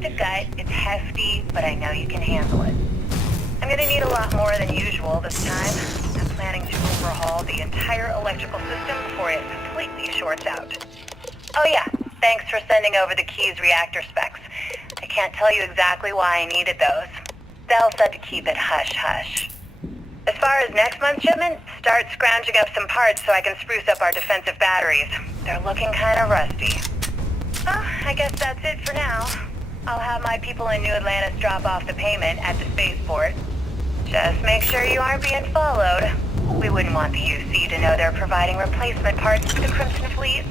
just a gut. It's hefty, but I know you can handle it. I'm gonna need a lot more than usual this time. I'm planning to overhaul the entire electrical system before it completely shorts out. Oh yeah, thanks for sending over the Key's reactor specs. I can't tell you exactly why I needed those. Dell said to keep it hush-hush. As far as next month's shipment, start scrounging up some parts so I can spruce up our defensive batteries. They're looking kind of rusty. Well, I guess that's it for now. I'll have my people in New Atlantis drop off the payment at the spaceport. Just make sure you aren't being followed. We wouldn't want the UC to know they're providing replacement parts to the Crimson Fleet.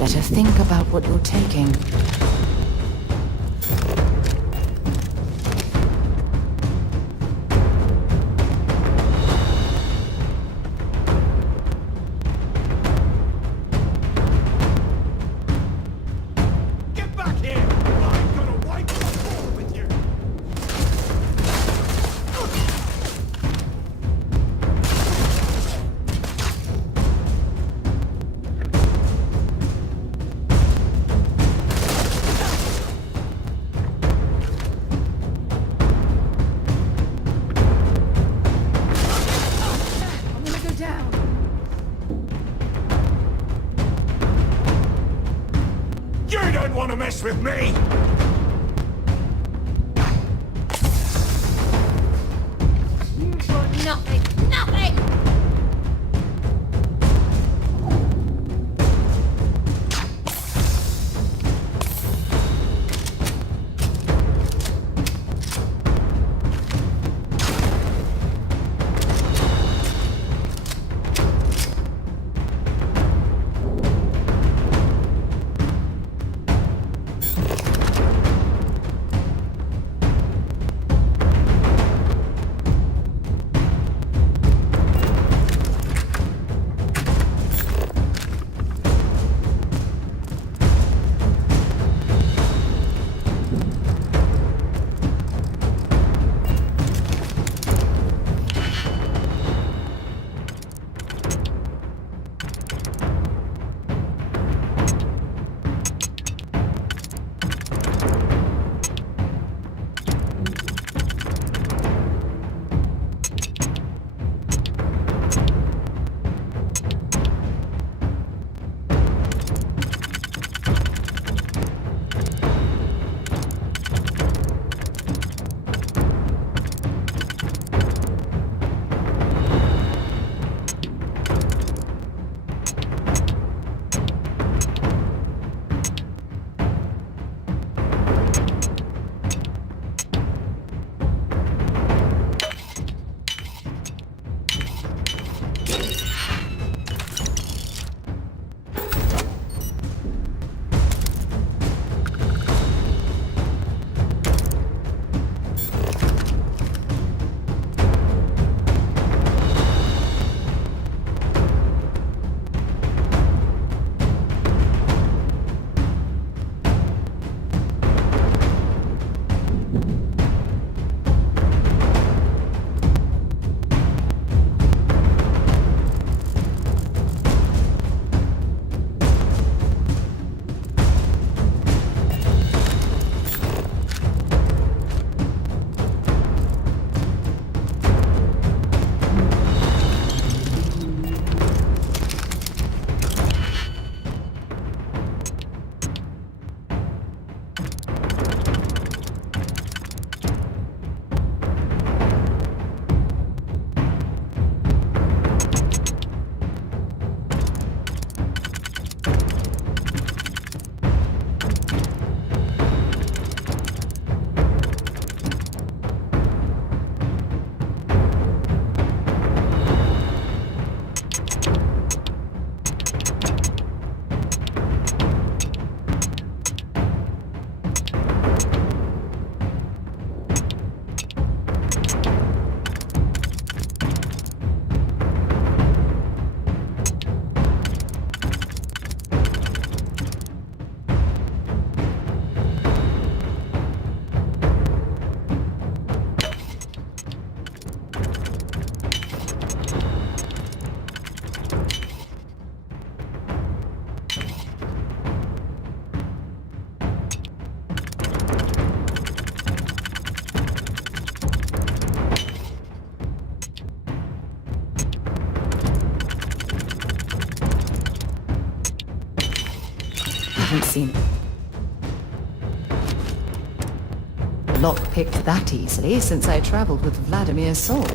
Better think about what you're taking. Get back here! I'm gonna wipe the floor with you! You don't want to mess with me! You've got nothing! Nothing! haven't seen. Lock-picked that easily since I traveled with Vladimir's soul.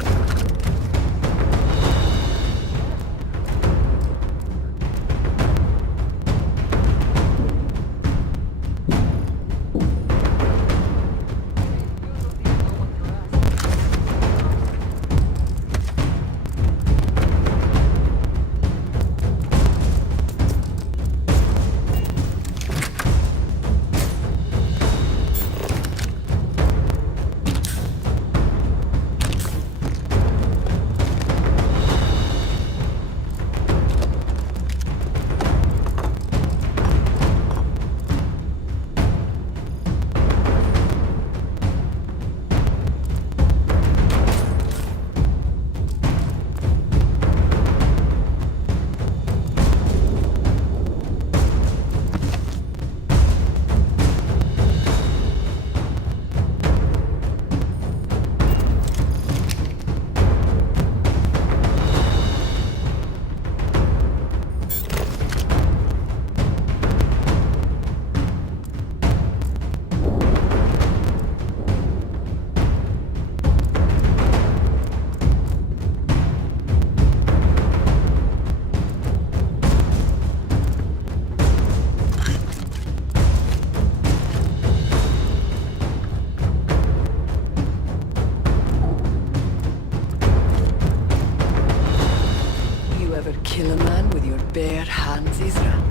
Kill a man with your bare hands, Isra.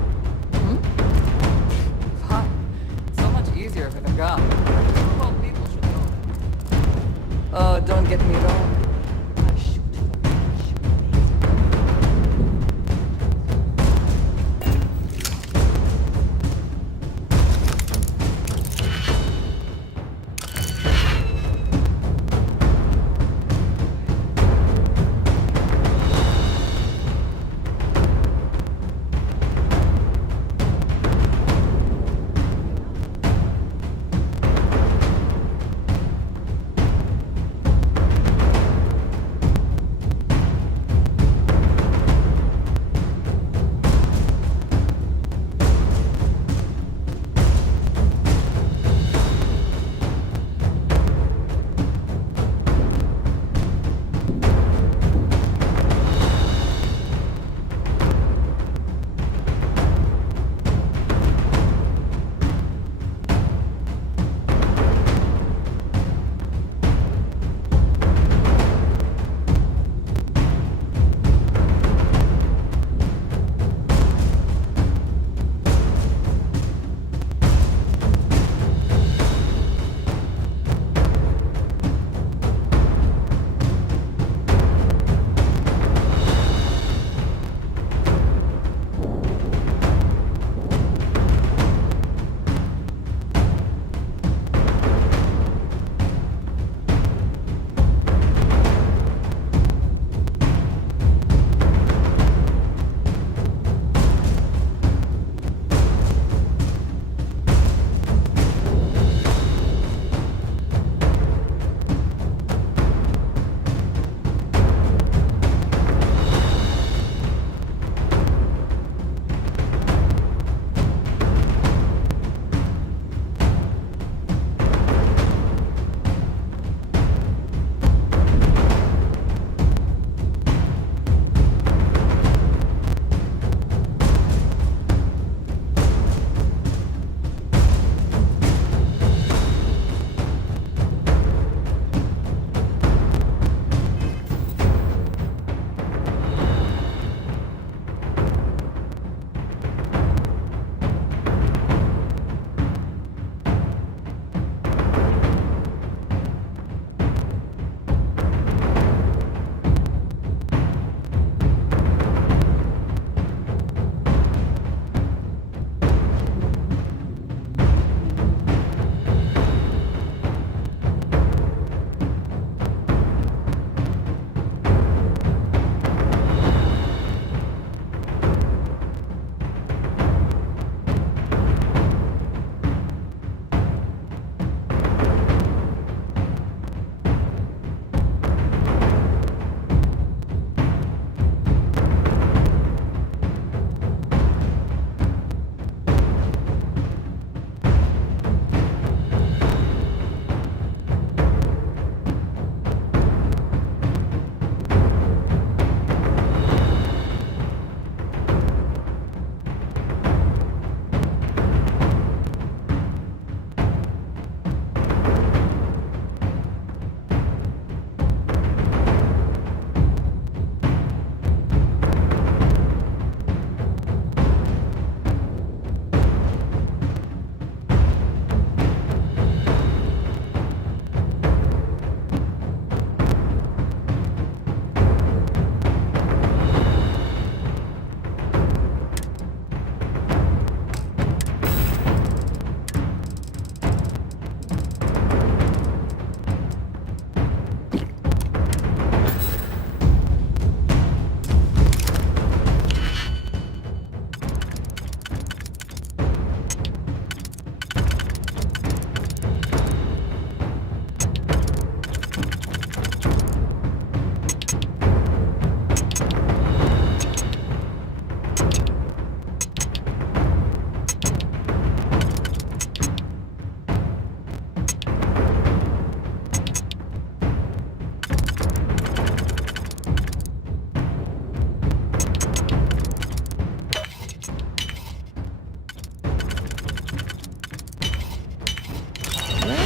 Fine. So much easier with a gun. Well, people should know. Oh, don't get me wrong. I shoot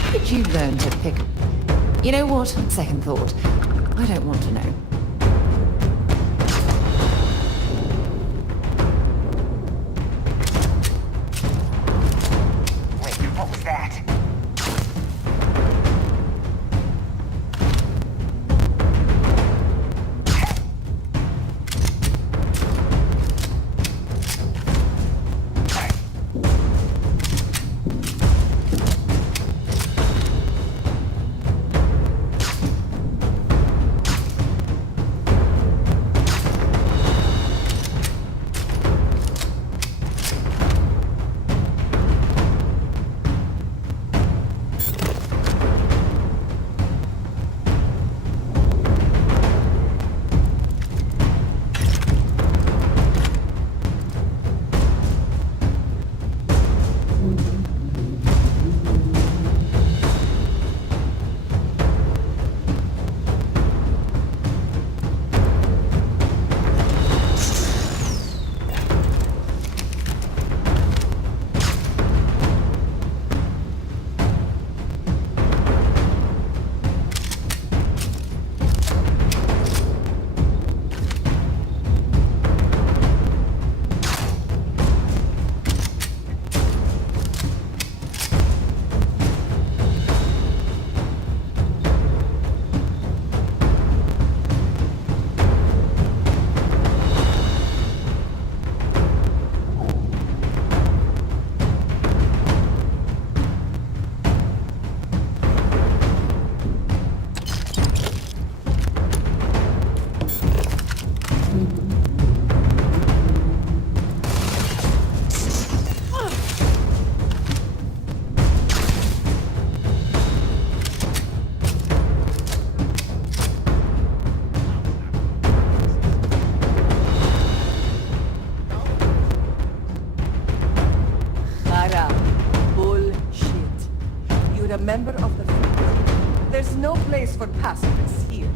How did you learn to pick... You know what? On second thought, I don't want to know. Wait, what was that? Bullshit. You're a member of the fleet. There's no place for pacifists here.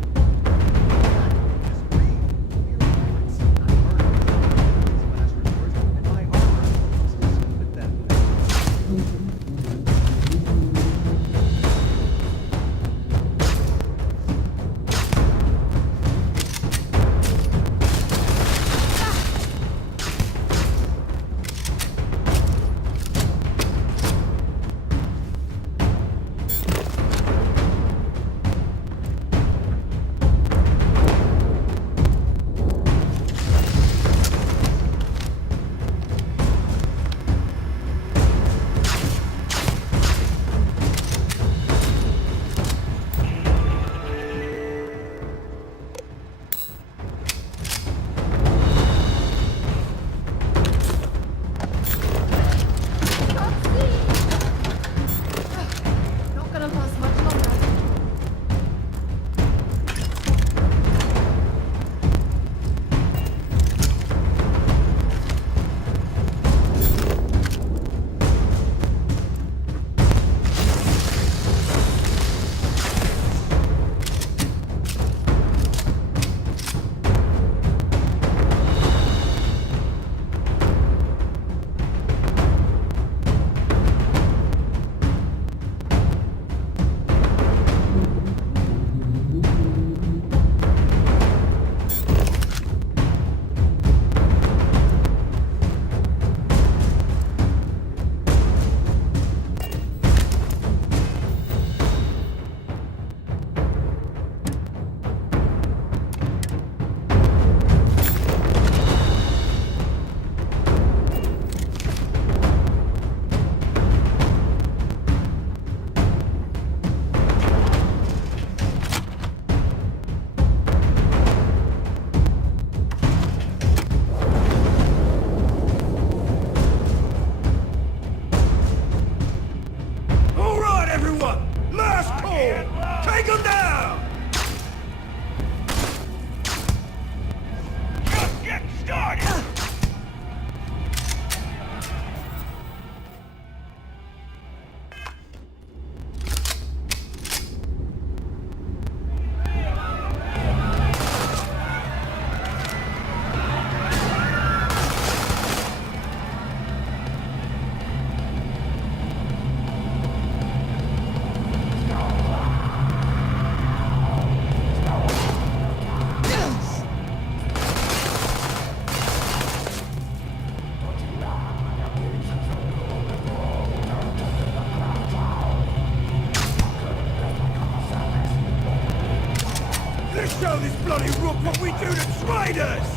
show this bloody rook what we do to traitors!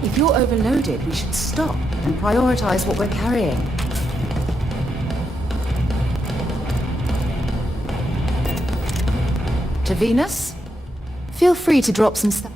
If you're overloaded, we should stop and prioritize what we're carrying. To Venus? Feel free to drop some stuff.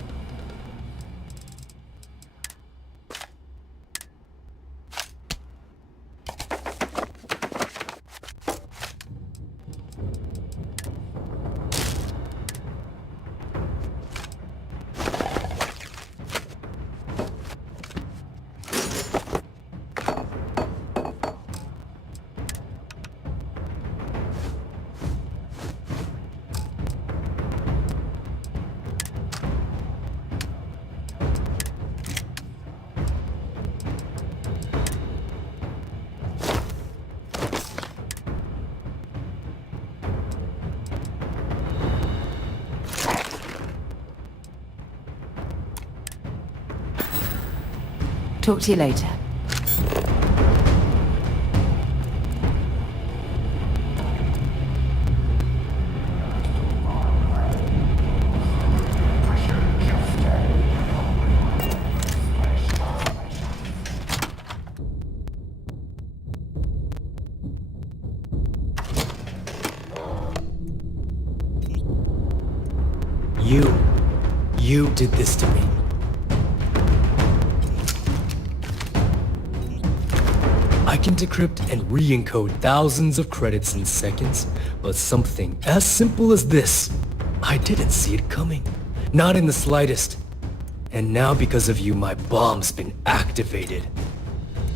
Talk to you later. You did this to me. I can decrypt and re-encode thousands of credits in seconds, but something as simple as this, I didn't see it coming. Not in the slightest. And now because of you, my bomb's been activated.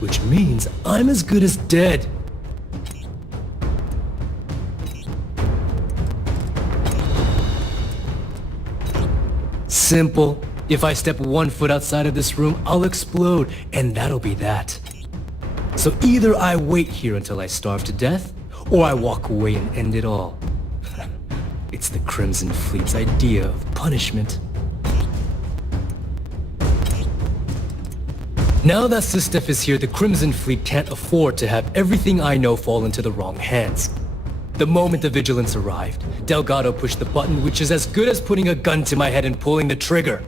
Which means I'm as good as dead. Simple. If I step 1 foot outside of this room, I'll explode, and that'll be that. So either I wait here until I starve to death, or I walk away and end it all. It's the Crimson Fleet's idea of punishment. Now that Sistef is here, the Crimson Fleet can't afford to have everything I know fall into the wrong hands. The moment the Vigilance arrived, Delgado pushed the button, which is as good as putting a gun to my head and pulling the trigger.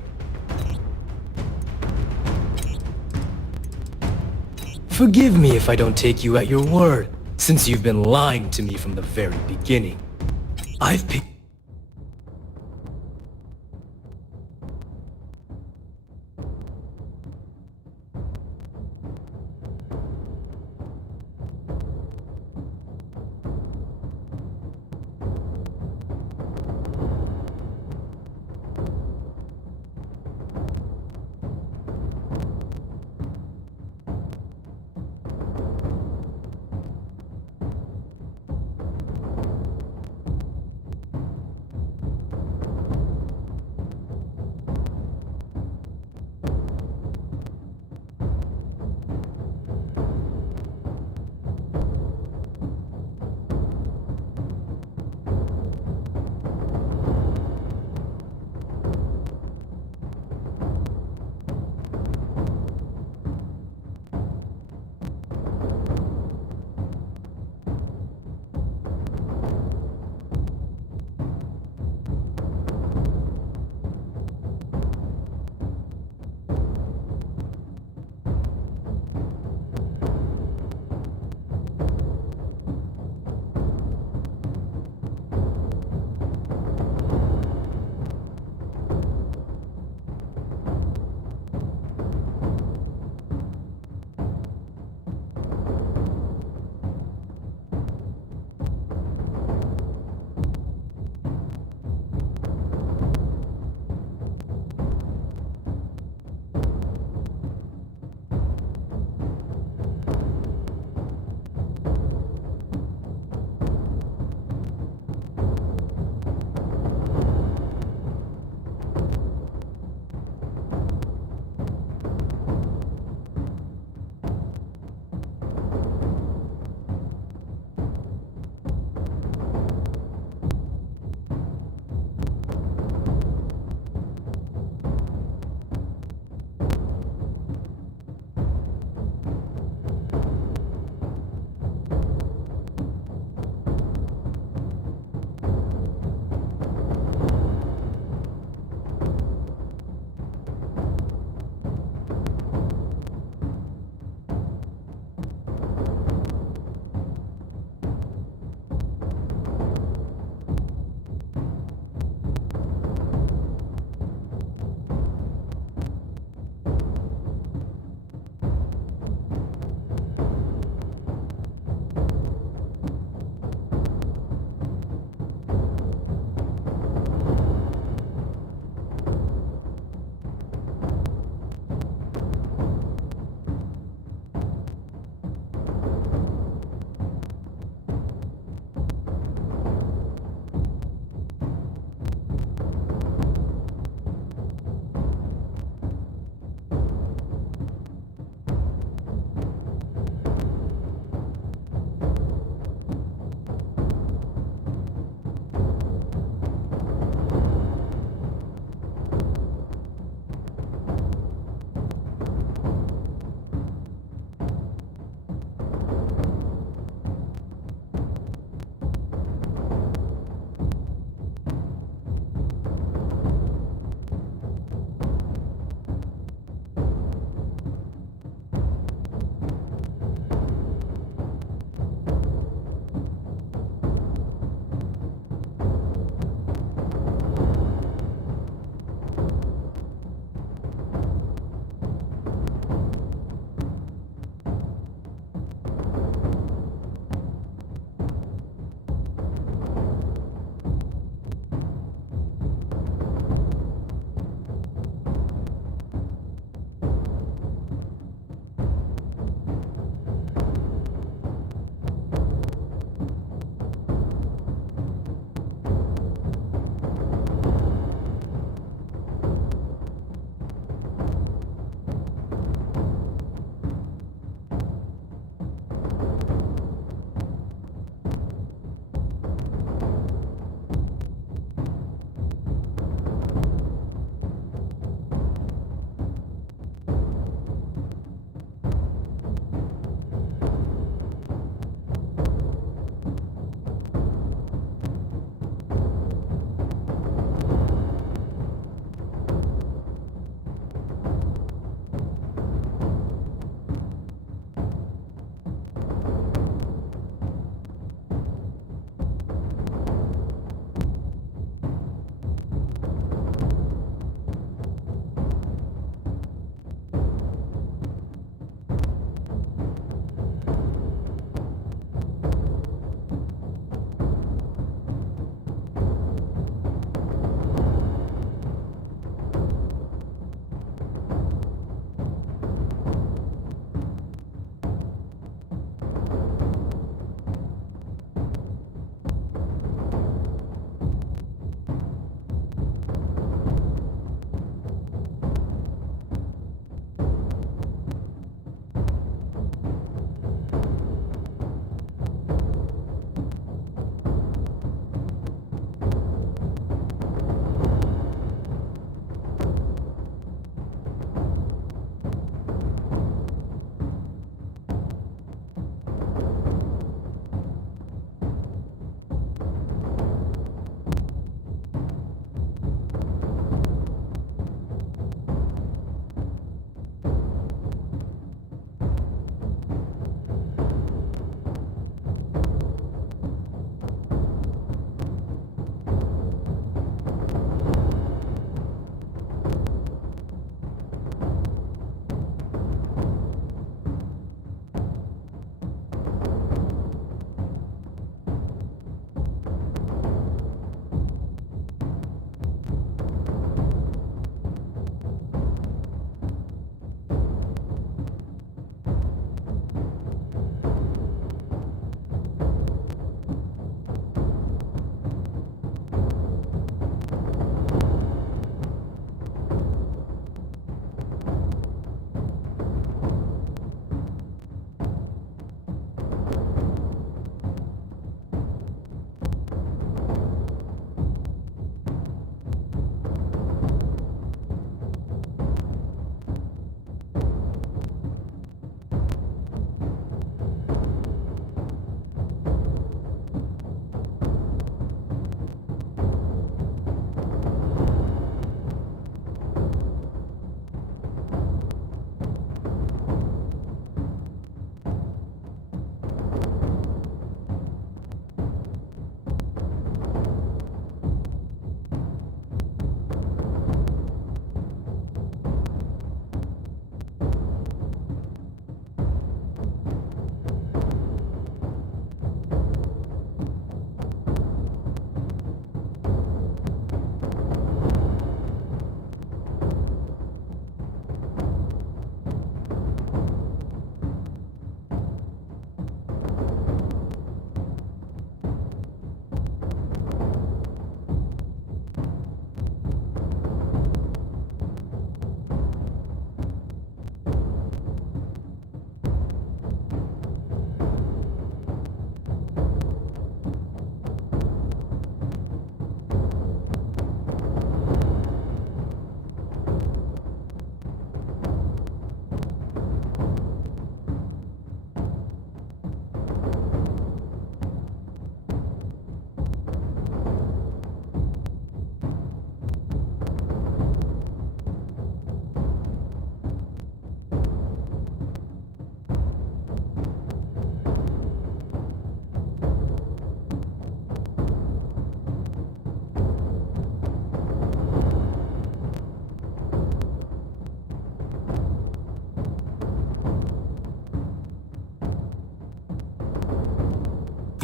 Forgive me if I don't take you at your word, since you've been lying to me from the very beginning. I've picked...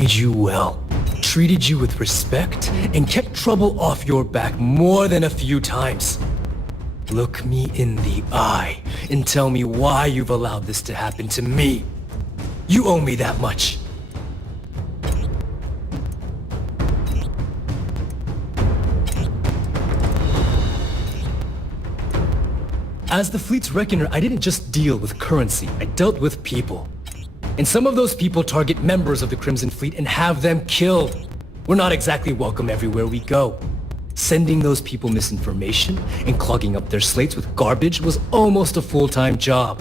paid you well, treated you with respect, and kept trouble off your back more than a few times. Look me in the eye and tell me why you've allowed this to happen to me. You owe me that much. As the fleet's reckoner, I didn't just deal with currency, I dealt with people. And some of those people target members of the Crimson Fleet and have them killed. We're not exactly welcome everywhere we go. Sending those people misinformation and clogging up their slates with garbage was almost a full-time job.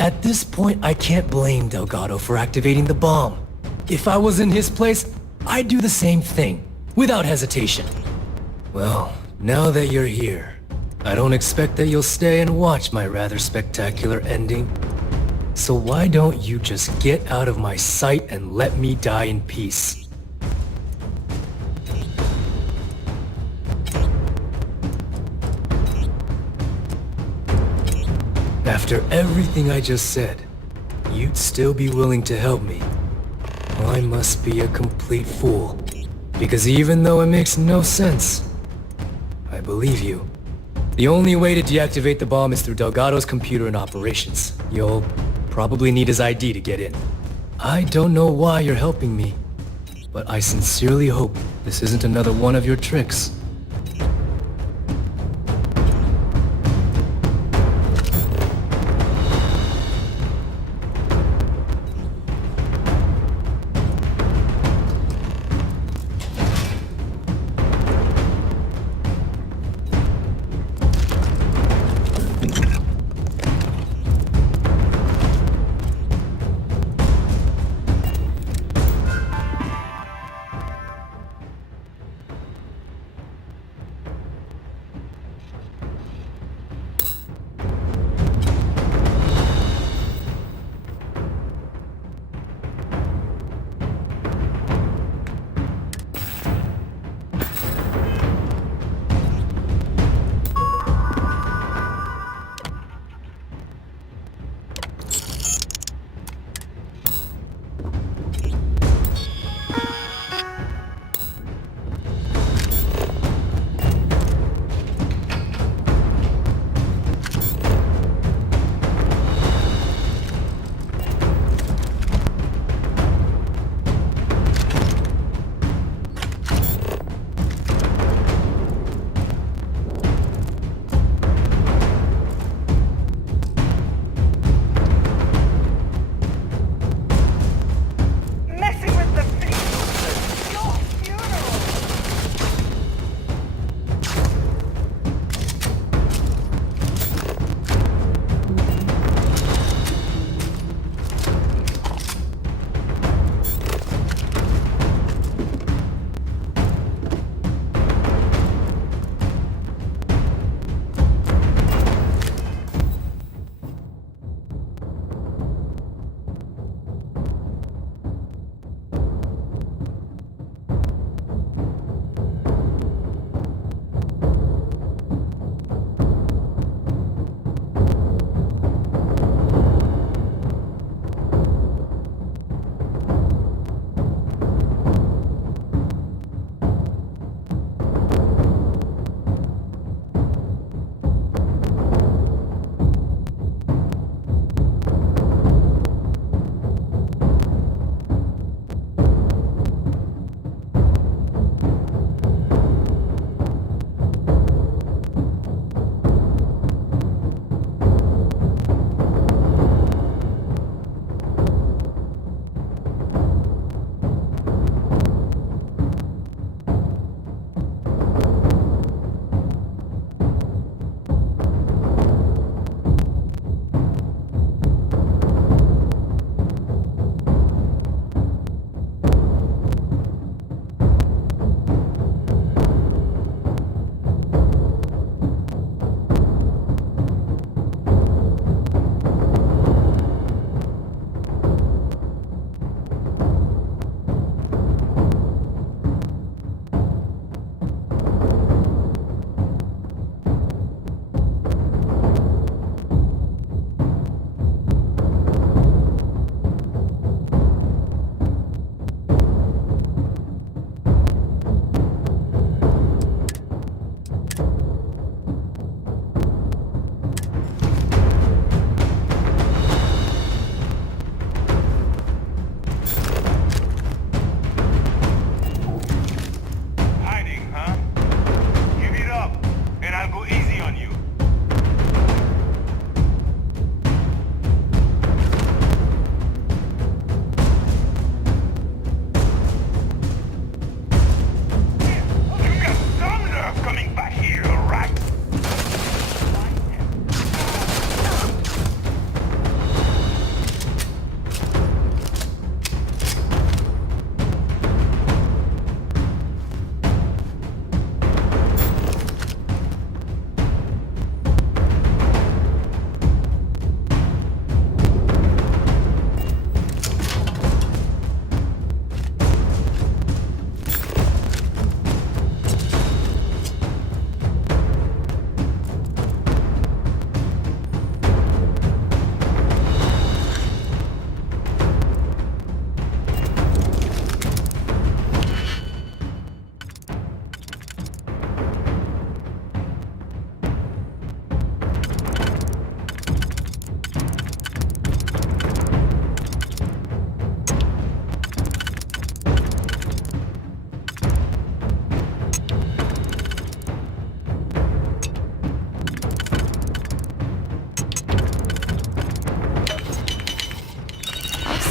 At this point, I can't blame Delgado for activating the bomb. If I was in his place, I'd do the same thing, without hesitation. Well, now that you're here, I don't expect that you'll stay and watch my rather spectacular ending. So why don't you just get out of my sight and let me die in peace? After everything I just said, you'd still be willing to help me. Well, I must be a complete fool. Because even though it makes no sense, I believe you. The only way to deactivate the bomb is through Delgado's computer and operations. You'll probably need his ID to get in. I don't know why you're helping me, but I sincerely hope this isn't another one of your tricks.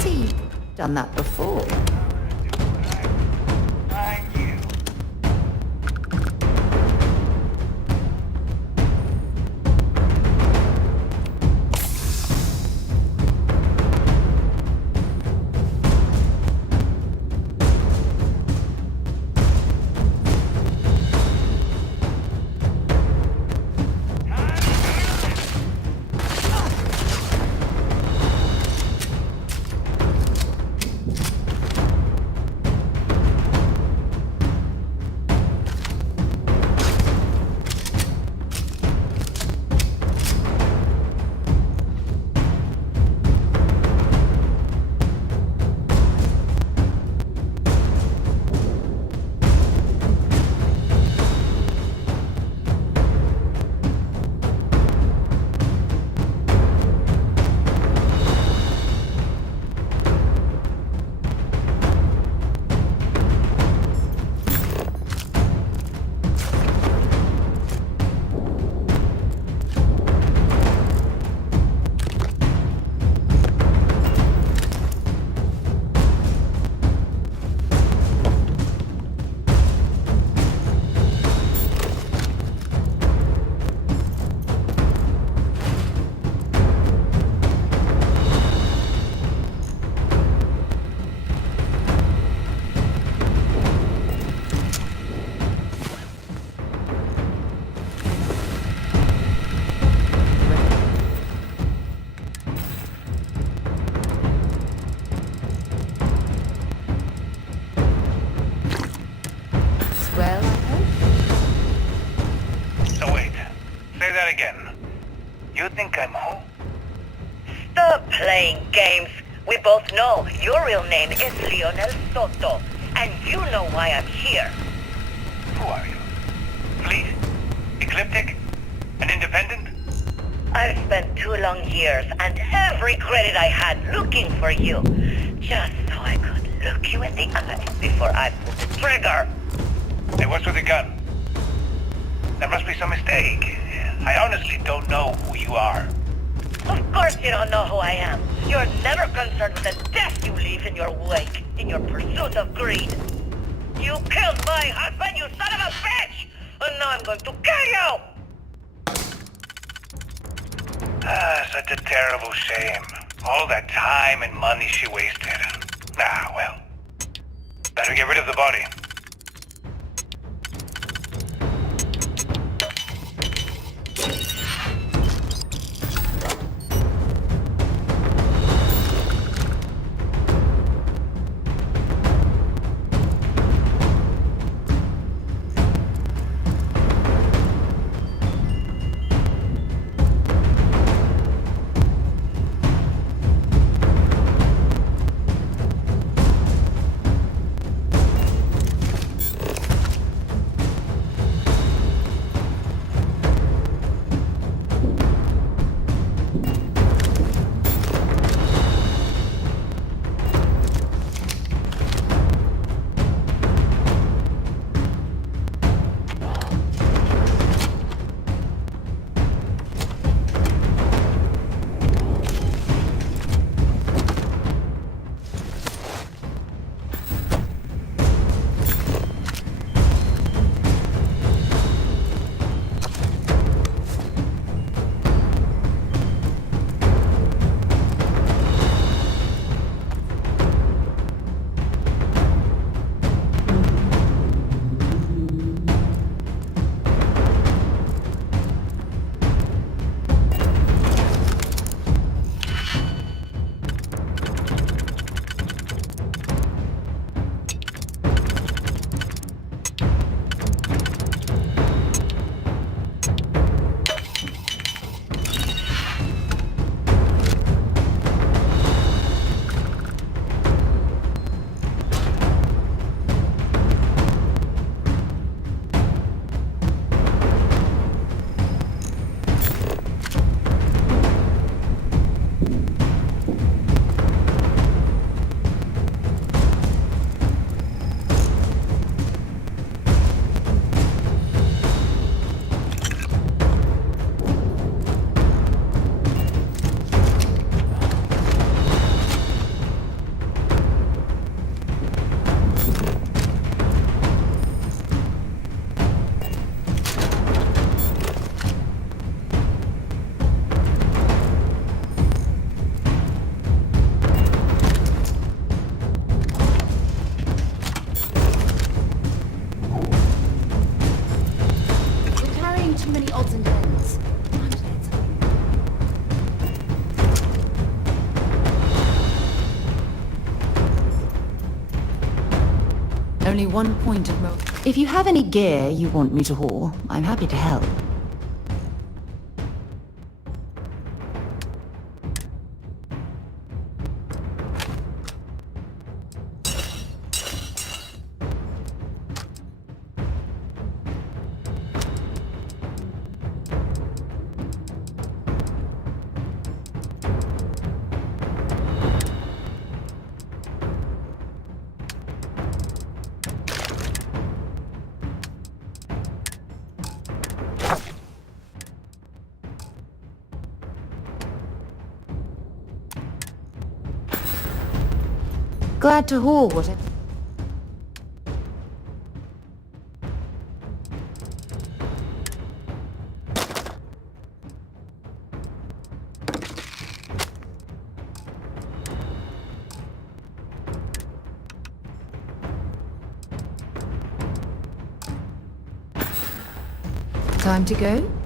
see you've done that before. Well, I hope. So wait, say that again. You think I'm home? Stop playing games. We both know your real name is Lionel Soto, and you know why I'm here. Who are you? Fleet? Ecliptic? An independent? I've spent 2 long years and every credit I had looking for you, just so I could look you in the eye before I pulled the trigger. Hey, what's with the gun? There must be some mistake. I honestly don't know who you are. Of course you don't know who I am. You're never concerned with the death you leave in your wake, in your pursuit of greed. You killed my husband, you son of a bitch! And now I'm going to kill you! Such a terrible shame. All that time and money she wasted. Well. Better get rid of the body. only one point of mo... If you have any gear you want me to haul, I'm happy to help. Glad to haul whatever. Time to go?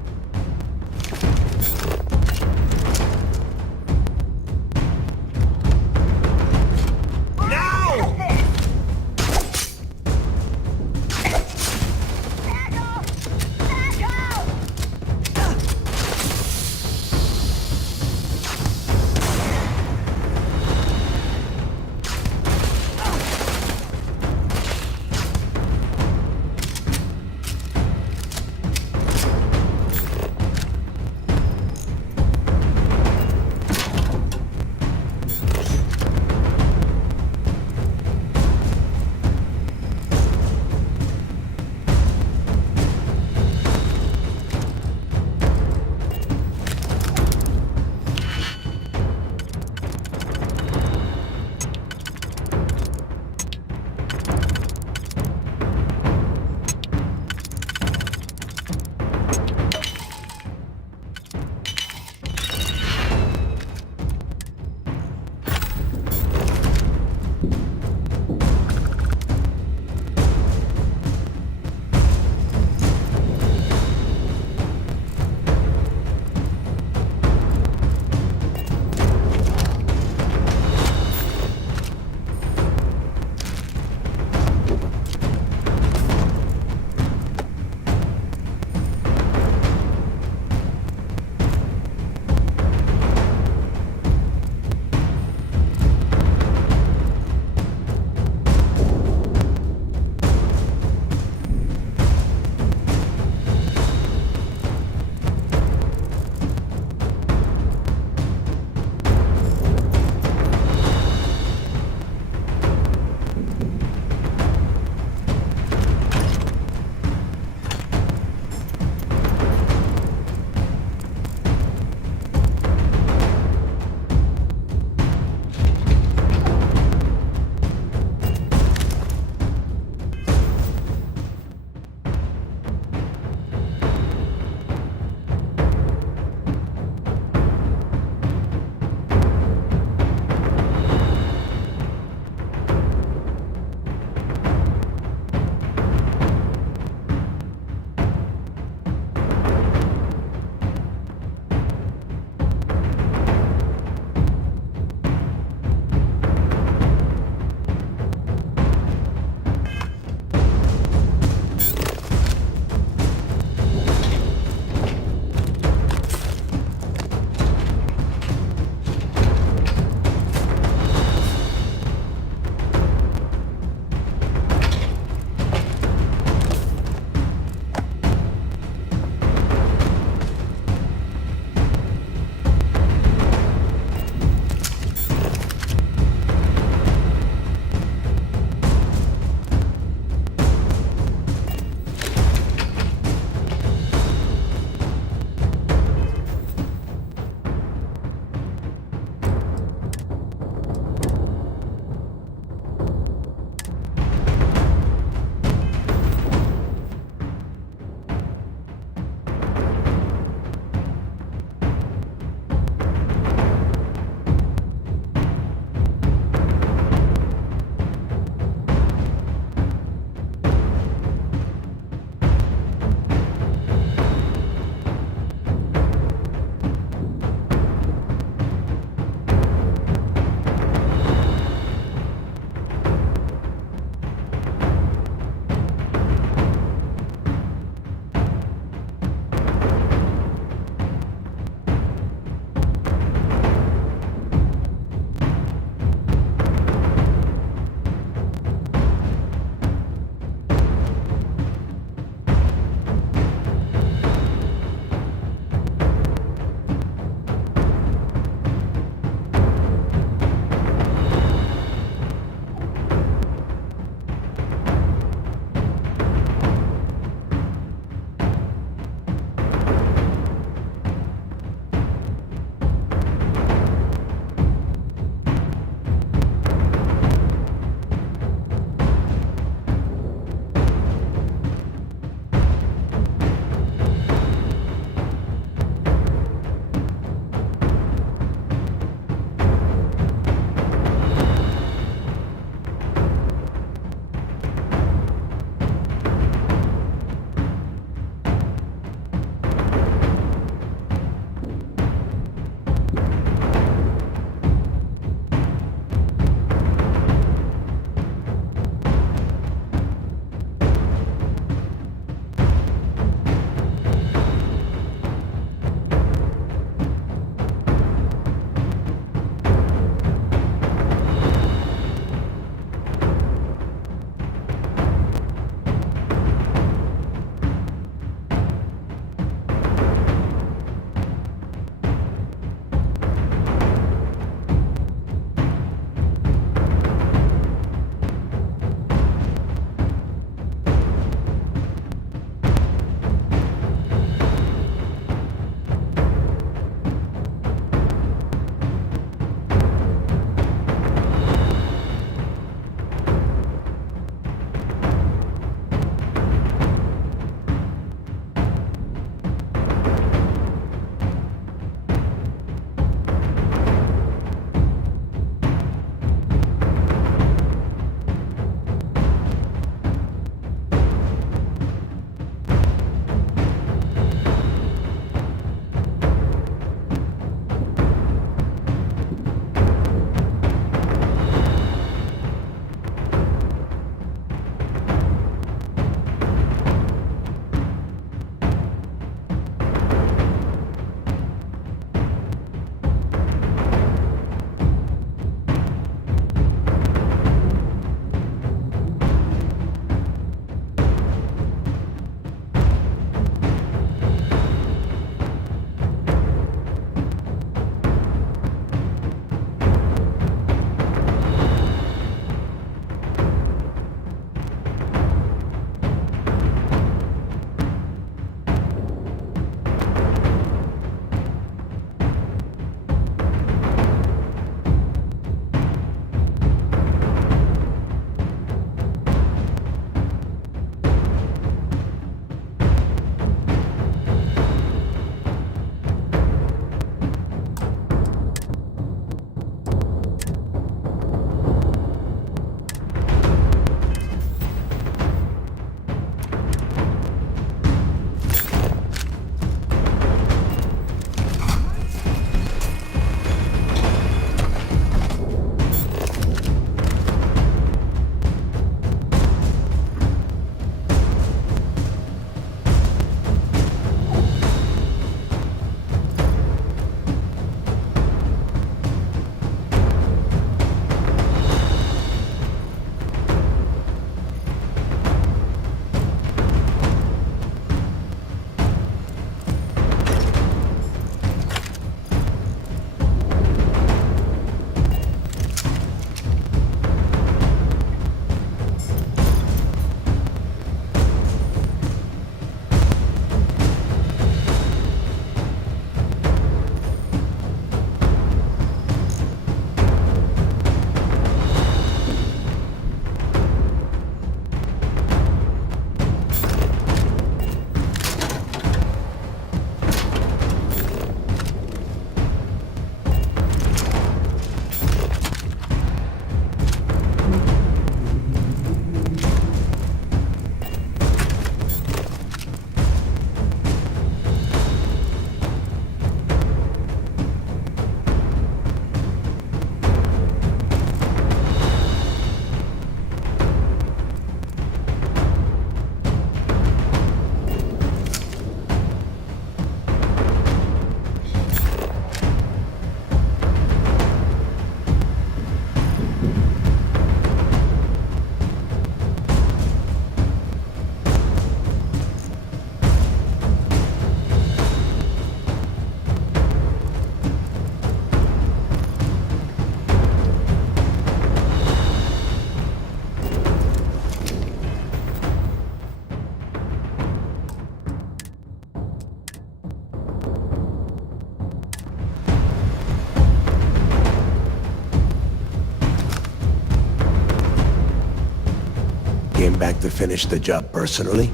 Came back to finish the job personally?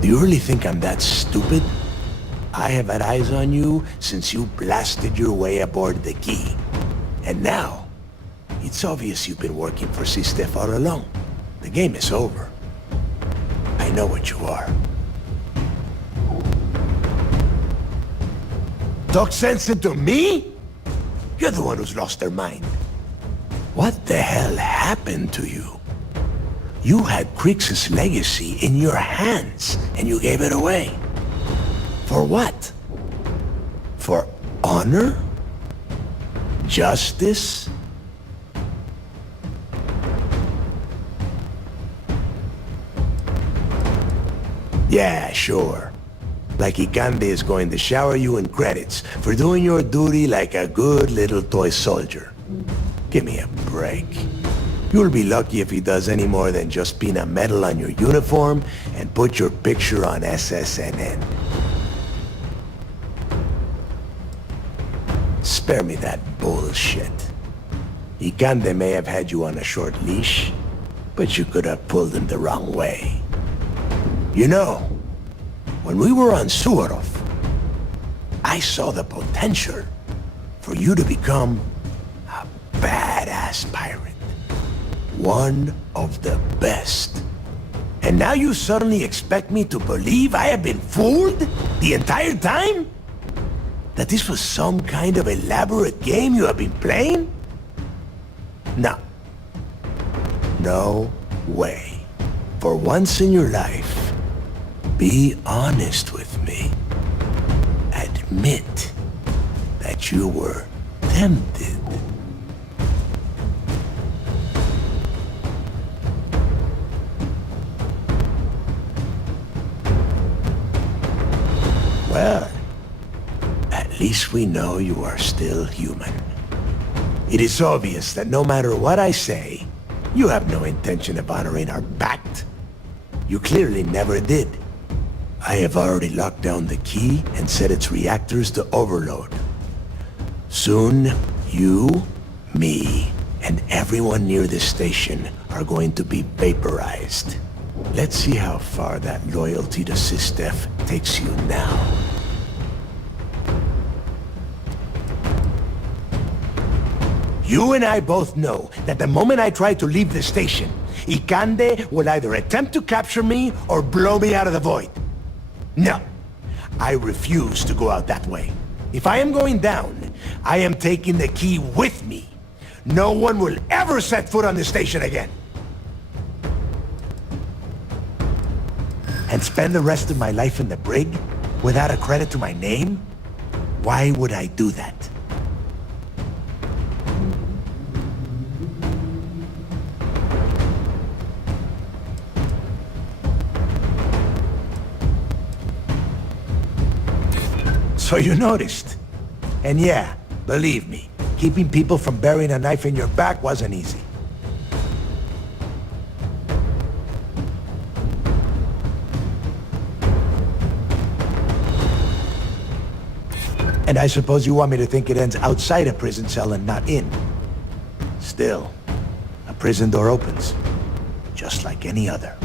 Do you really think I'm that stupid? I have had eyes on you since you blasted your way aboard the Key. And now, it's obvious you've been working for C-Stiff all along. The game is over. I know what you are. Talk sense into me? You're the one who's lost their mind. What the hell happened to you? You had Crix's legacy in your hands, and you gave it away. For what? For honor? Justice? Yeah, sure. Like Ikande is going to shower you in credits for doing your duty like a good little toy soldier. Give me a break. You'll be lucky if he does any more than just pin a medal on your uniform and put your picture on SSNN. Spare me that bullshit. Ikande may have had you on a short leash, but you could have pulled him the wrong way. You know, when we were on Suarov, I saw the potential for you to become a badass pirate. One of the best. And now you suddenly expect me to believe I have been fooled the entire time? That this was some kind of elaborate game you have been playing? No. No way. For once in your life, be honest with me. Admit that you were tempted. Well, at least we know you are still human. It is obvious that no matter what I say, you have no intention of honoring our pact. You clearly never did. I have already locked down the Key and set its reactors to overload. Soon, you, me, and everyone near this station are going to be vaporized. Let's see how far that loyalty to SysDef takes you now. You and I both know that the moment I try to leave the station, Ikande will either attempt to capture me or blow me out of the void. No, I refuse to go out that way. If I am going down, I am taking the Key with me. No one will ever set foot on this station again. And spend the rest of my life in the brig without a credit to my name? Why would I do that? So you noticed. And yeah, believe me, keeping people from burying a knife in your back wasn't easy. And I suppose you want me to think it ends outside a prison cell and not in. Still, a prison door opens, just like any other.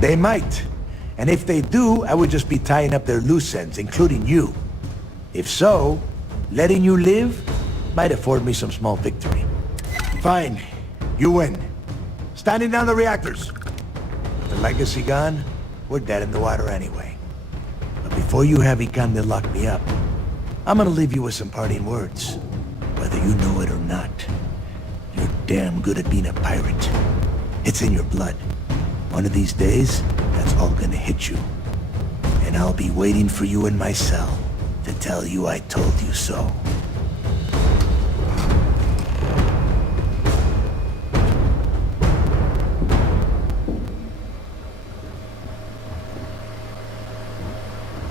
They might. And if they do, I would just be tying up their loose ends, including you. If so, letting you live might afford me some small victory. Fine. You win. Standing down the reactors. With the legacy gone, we're dead in the water anyway. But before you have Ikande lock me up, I'm gonna leave you with some parting words. Whether you know it or not, you're damn good at being a pirate. It's in your blood. One of these days, that's all gonna hit you. And I'll be waiting for you in my cell to tell you I told you so.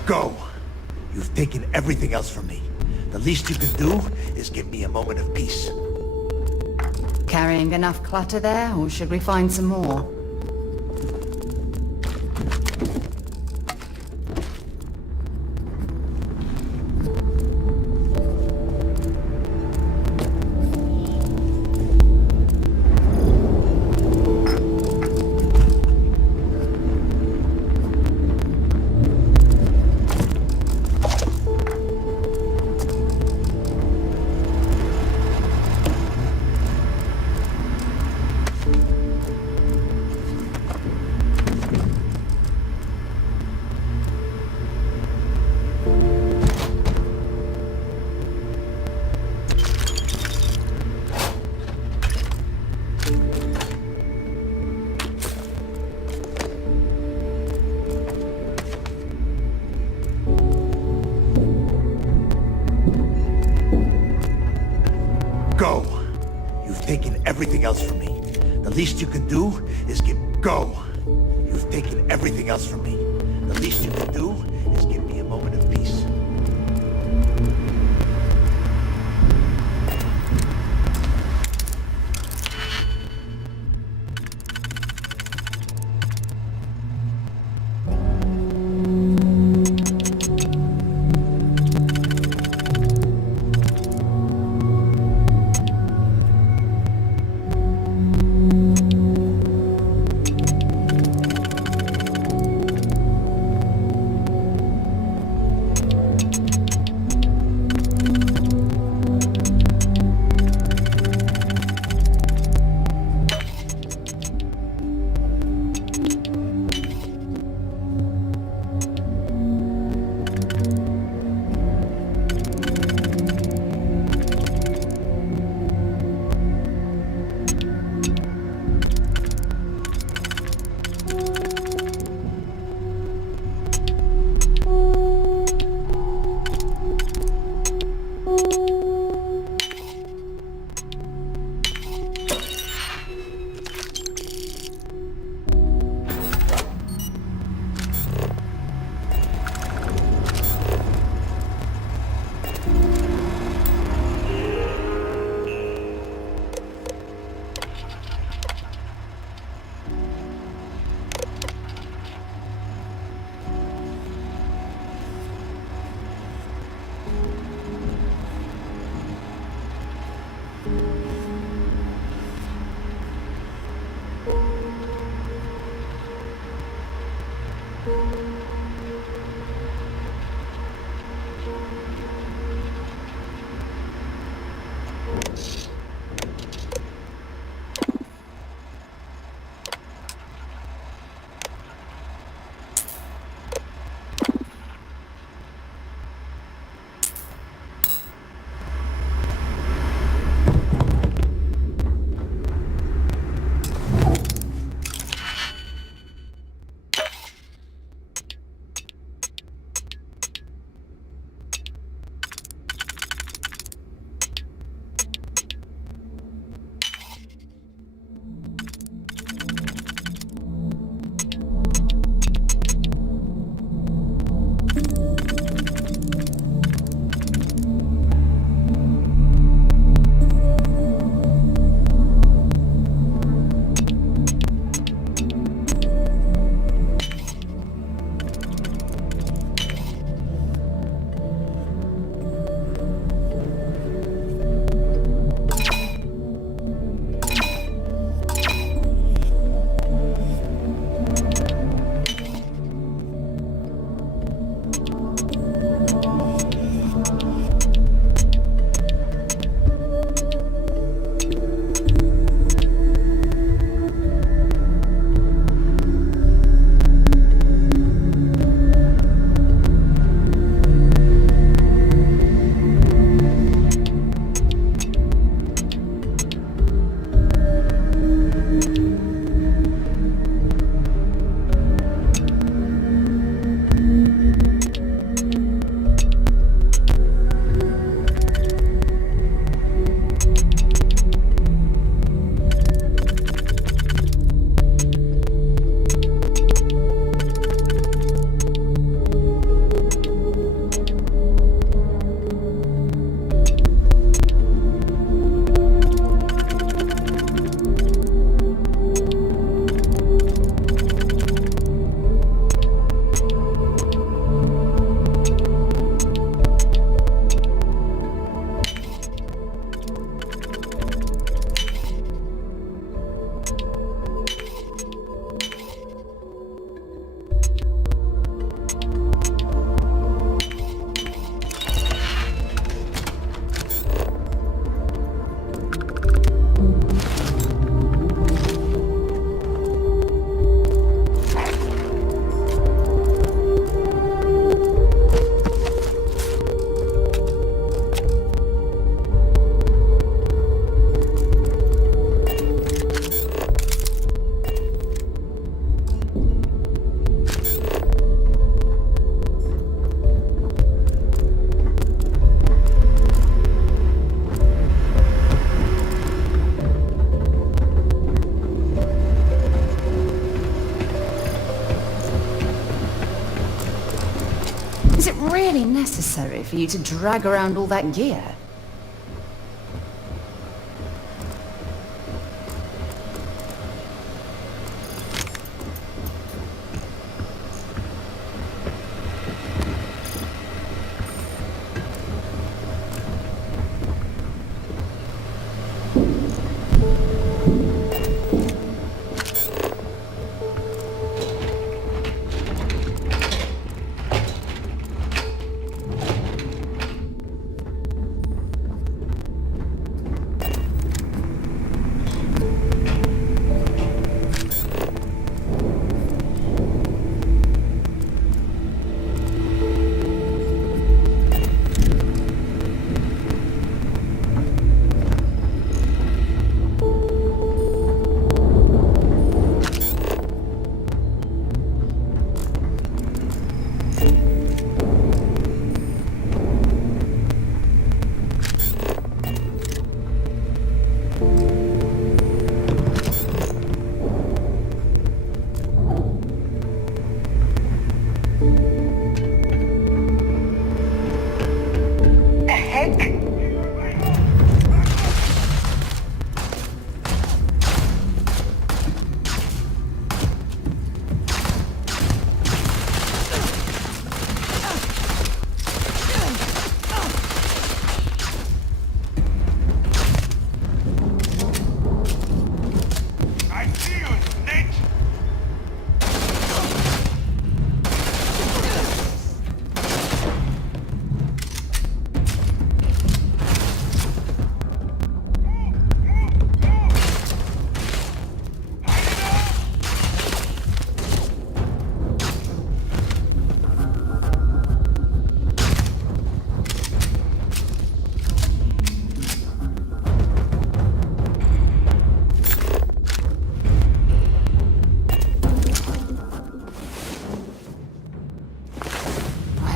Go! You've taken everything else from me. The least you can do is give me a moment of peace. Carrying enough clutter there, or should we find some more? least you can do is go. You've taken everything else from me. The least you can do is give me a moment of peace. really necessary for you to drag around all that gear?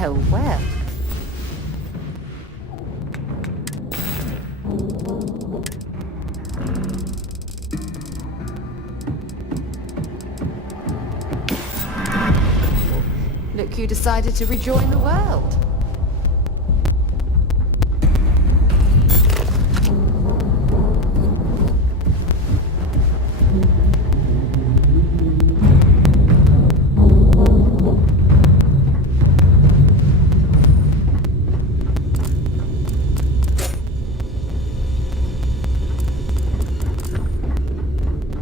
Well, well. Look who decided to rejoin the world.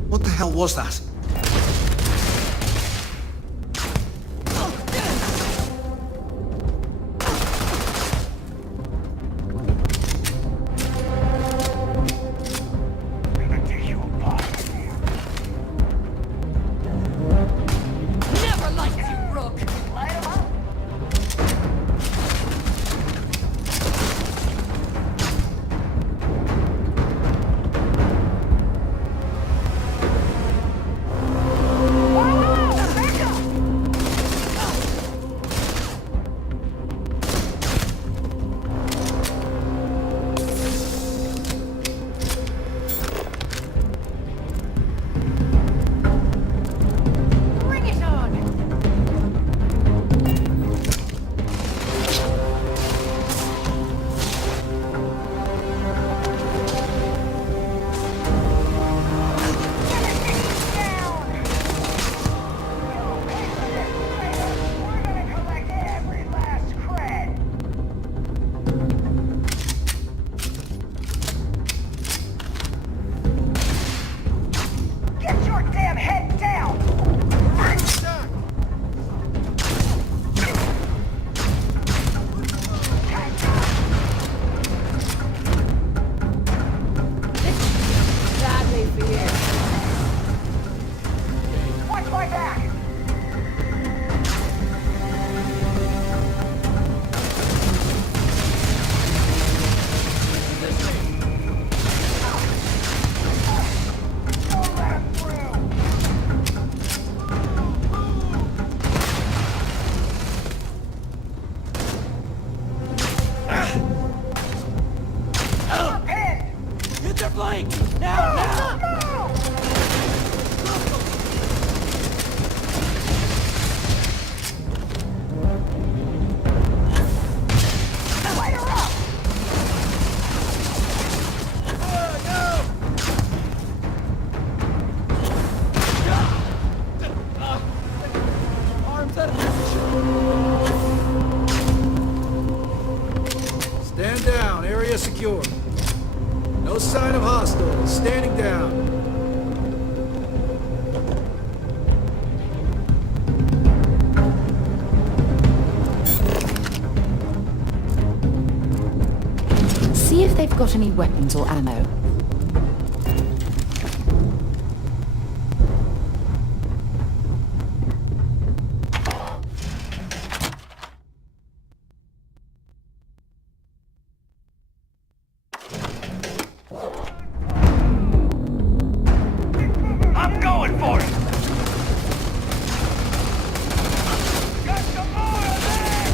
What the hell was that? Never liked you, Rook. secure. No sign of hostiles. Standing down. See if they've got any weapons or ammo. I'm going for it! Got some more of that!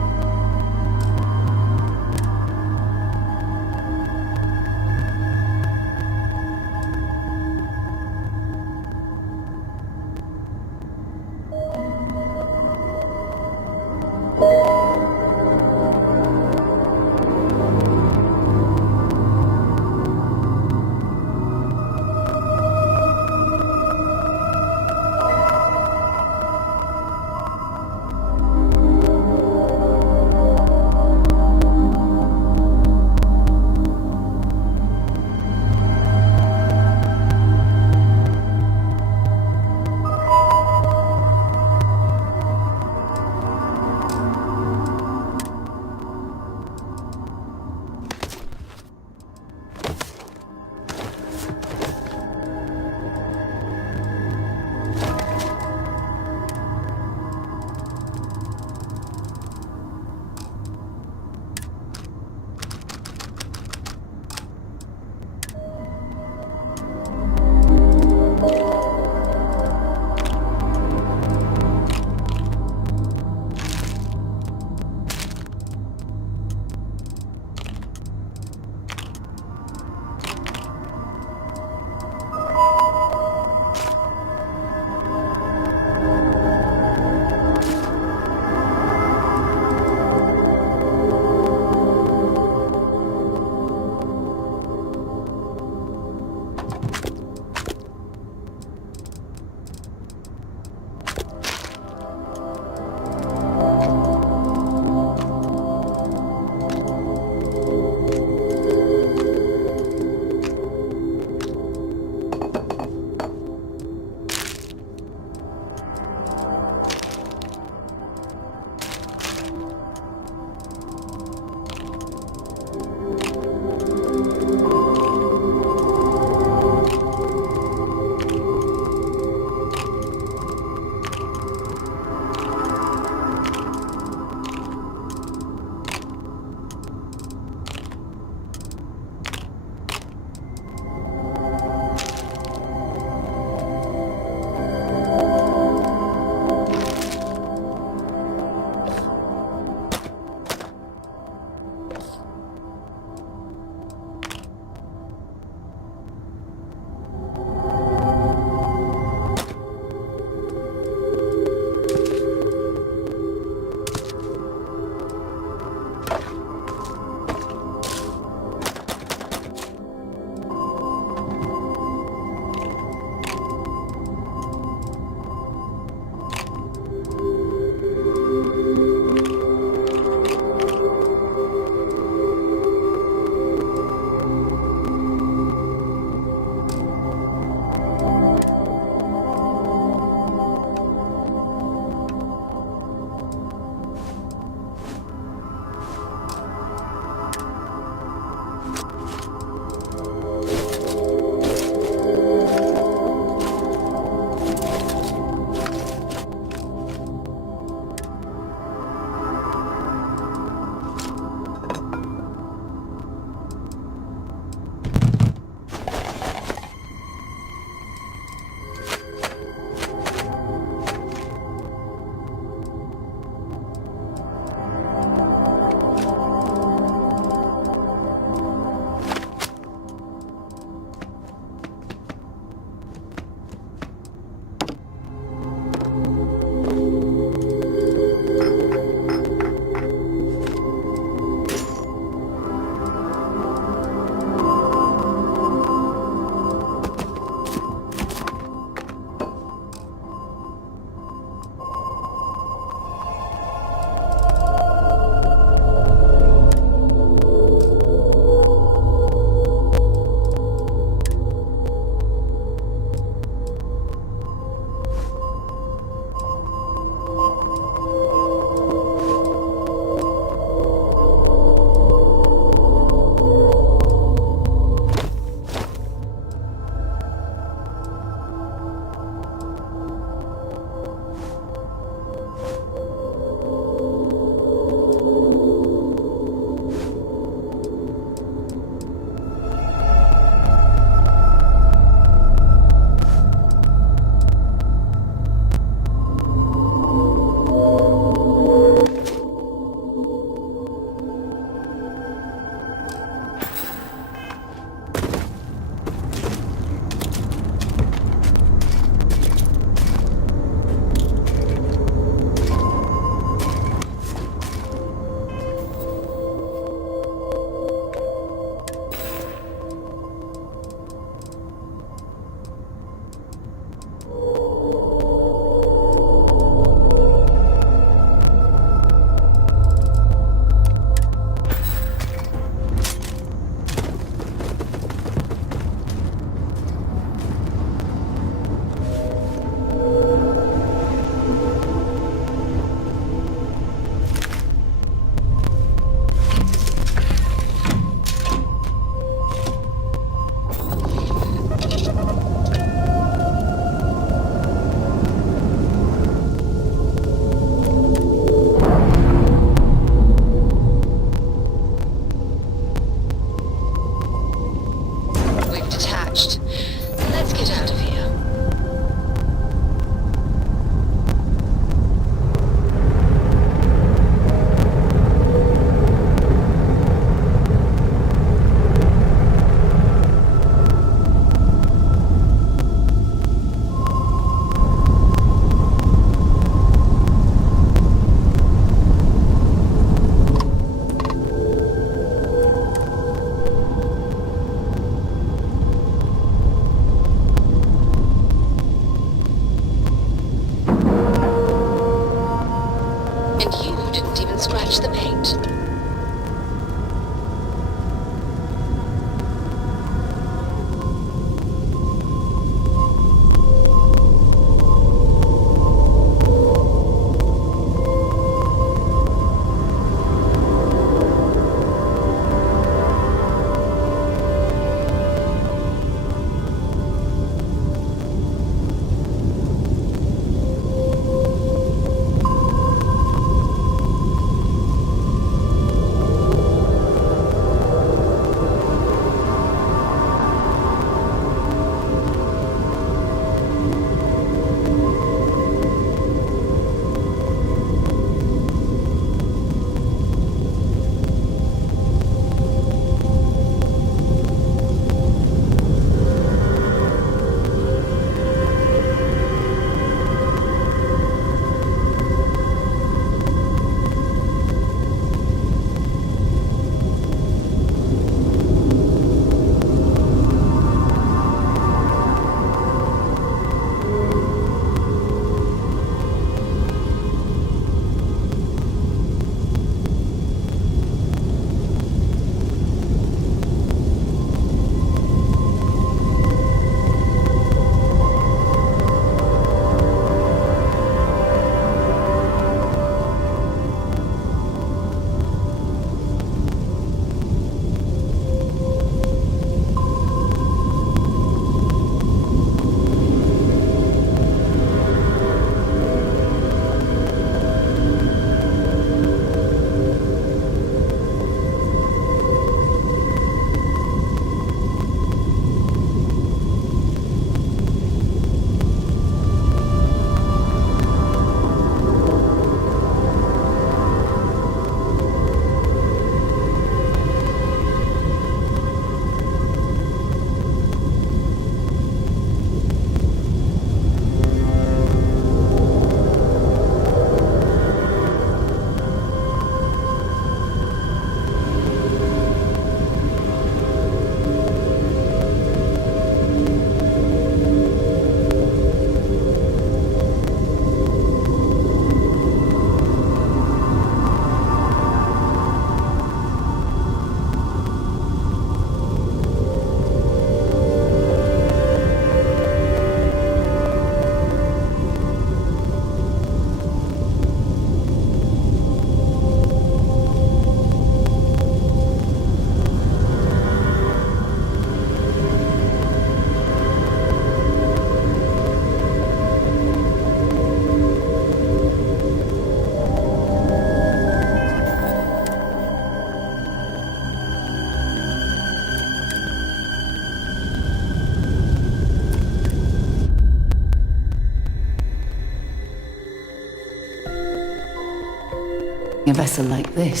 a vessel like this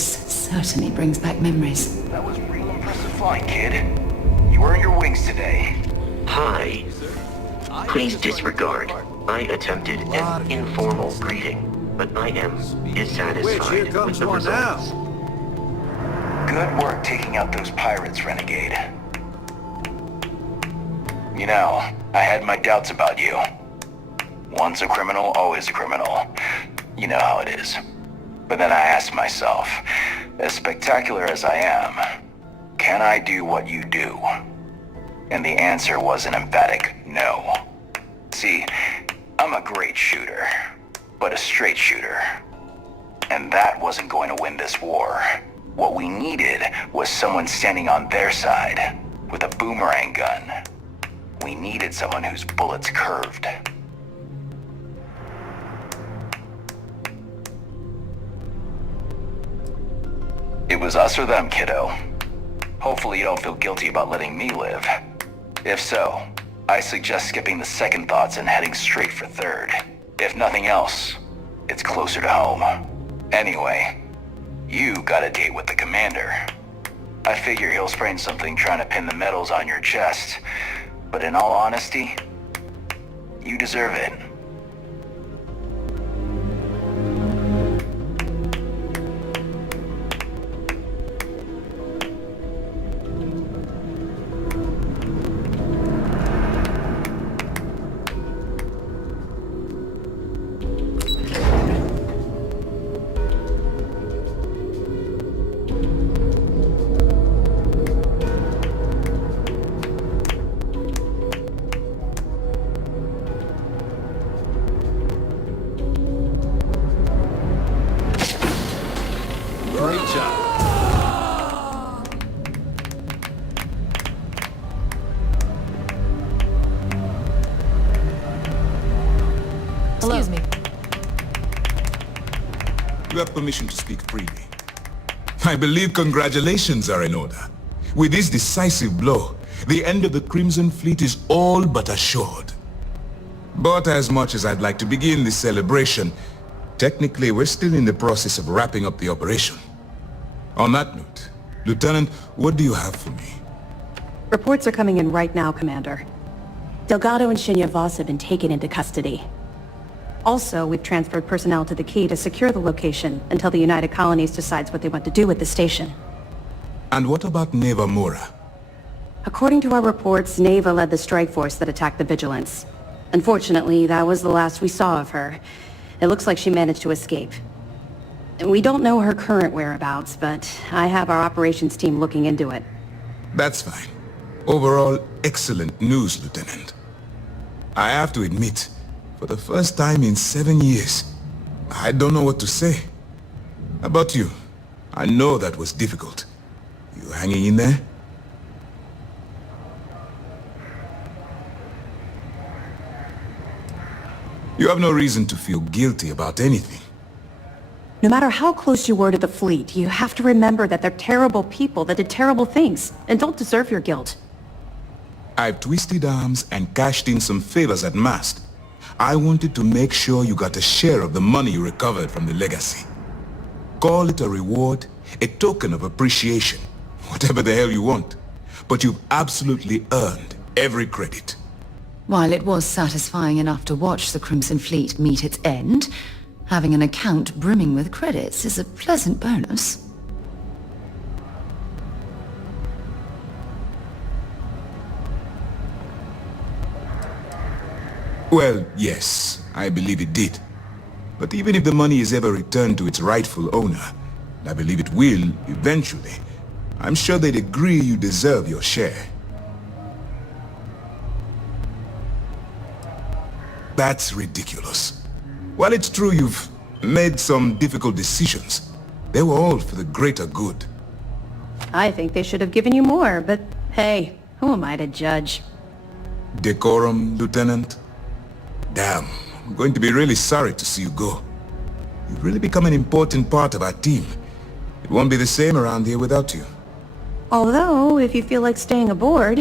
certainly brings back memories. That was real impressive flying, kid. You earned your wings today. Hi. Please disregard. I attempted an informal greeting, but I am dissatisfied with the results. Good work taking out those pirates, Renegade. You know, I had my doubts about you. Once a criminal, always a criminal. You know how it is. But then I asked myself, as spectacular as I am, can I do what you do? And the answer was an emphatic no. See, I'm a great shooter, but a straight shooter. And that wasn't going to win this war. What we needed was someone standing on their side, with a boomerang gun. We needed someone whose bullets curved. It was us or them, kiddo. Hopefully you don't feel guilty about letting me live. If so, I suggest skipping the second thoughts and heading straight for third. If nothing else, it's closer to home. Anyway, you got a date with the commander. I figure he'll sprain something trying to pin the medals on your chest. But in all honesty, you deserve it. Great job. Excuse me. You have permission to speak freely. I believe congratulations are in order. With this decisive blow, the end of the Crimson Fleet is all but assured. But as much as I'd like to begin this celebration, technically we're still in the process of wrapping up the operation. On that note, Lieutenant, what do you have for me? Reports are coming in right now, Commander. Delgado and Shinya Voss have been taken into custody. Also, we've transferred personnel to the Key to secure the location until the United Colonies decides what they want to do with the station. And what about Neva Mura? According to our reports, Neva led the strike force that attacked the Vigilance. Unfortunately, that was the last we saw of her. It looks like she managed to escape. We don't know her current whereabouts, but I have our operations team looking into it. That's fine. Overall, excellent news, Lieutenant. I have to admit, for the first time in 7 years, I don't know what to say. How about you? I know that was difficult. You hanging in there? You have no reason to feel guilty about anything. No matter how close you were to the fleet, you have to remember that they're terrible people that did terrible things and don't deserve your guilt. I've twisted arms and cashed in some favors at Mast. I wanted to make sure you got a share of the money you recovered from the legacy. Call it a reward, a token of appreciation, whatever the hell you want. But you've absolutely earned every credit. While it was satisfying enough to watch the Crimson Fleet meet its end, having an account brimming with credits is a pleasant bonus. Well, yes, I believe it did. But even if the money is ever returned to its rightful owner, and I believe it will eventually, I'm sure they'd agree you deserve your share. That's ridiculous. While it's true you've made some difficult decisions, they were all for the greater good. I think they should have given you more, but hey, who am I to judge? Decorum, Lieutenant? Damn, I'm going to be really sorry to see you go. You've really become an important part of our team. It won't be the same around here without you. Although, if you feel like staying aboard,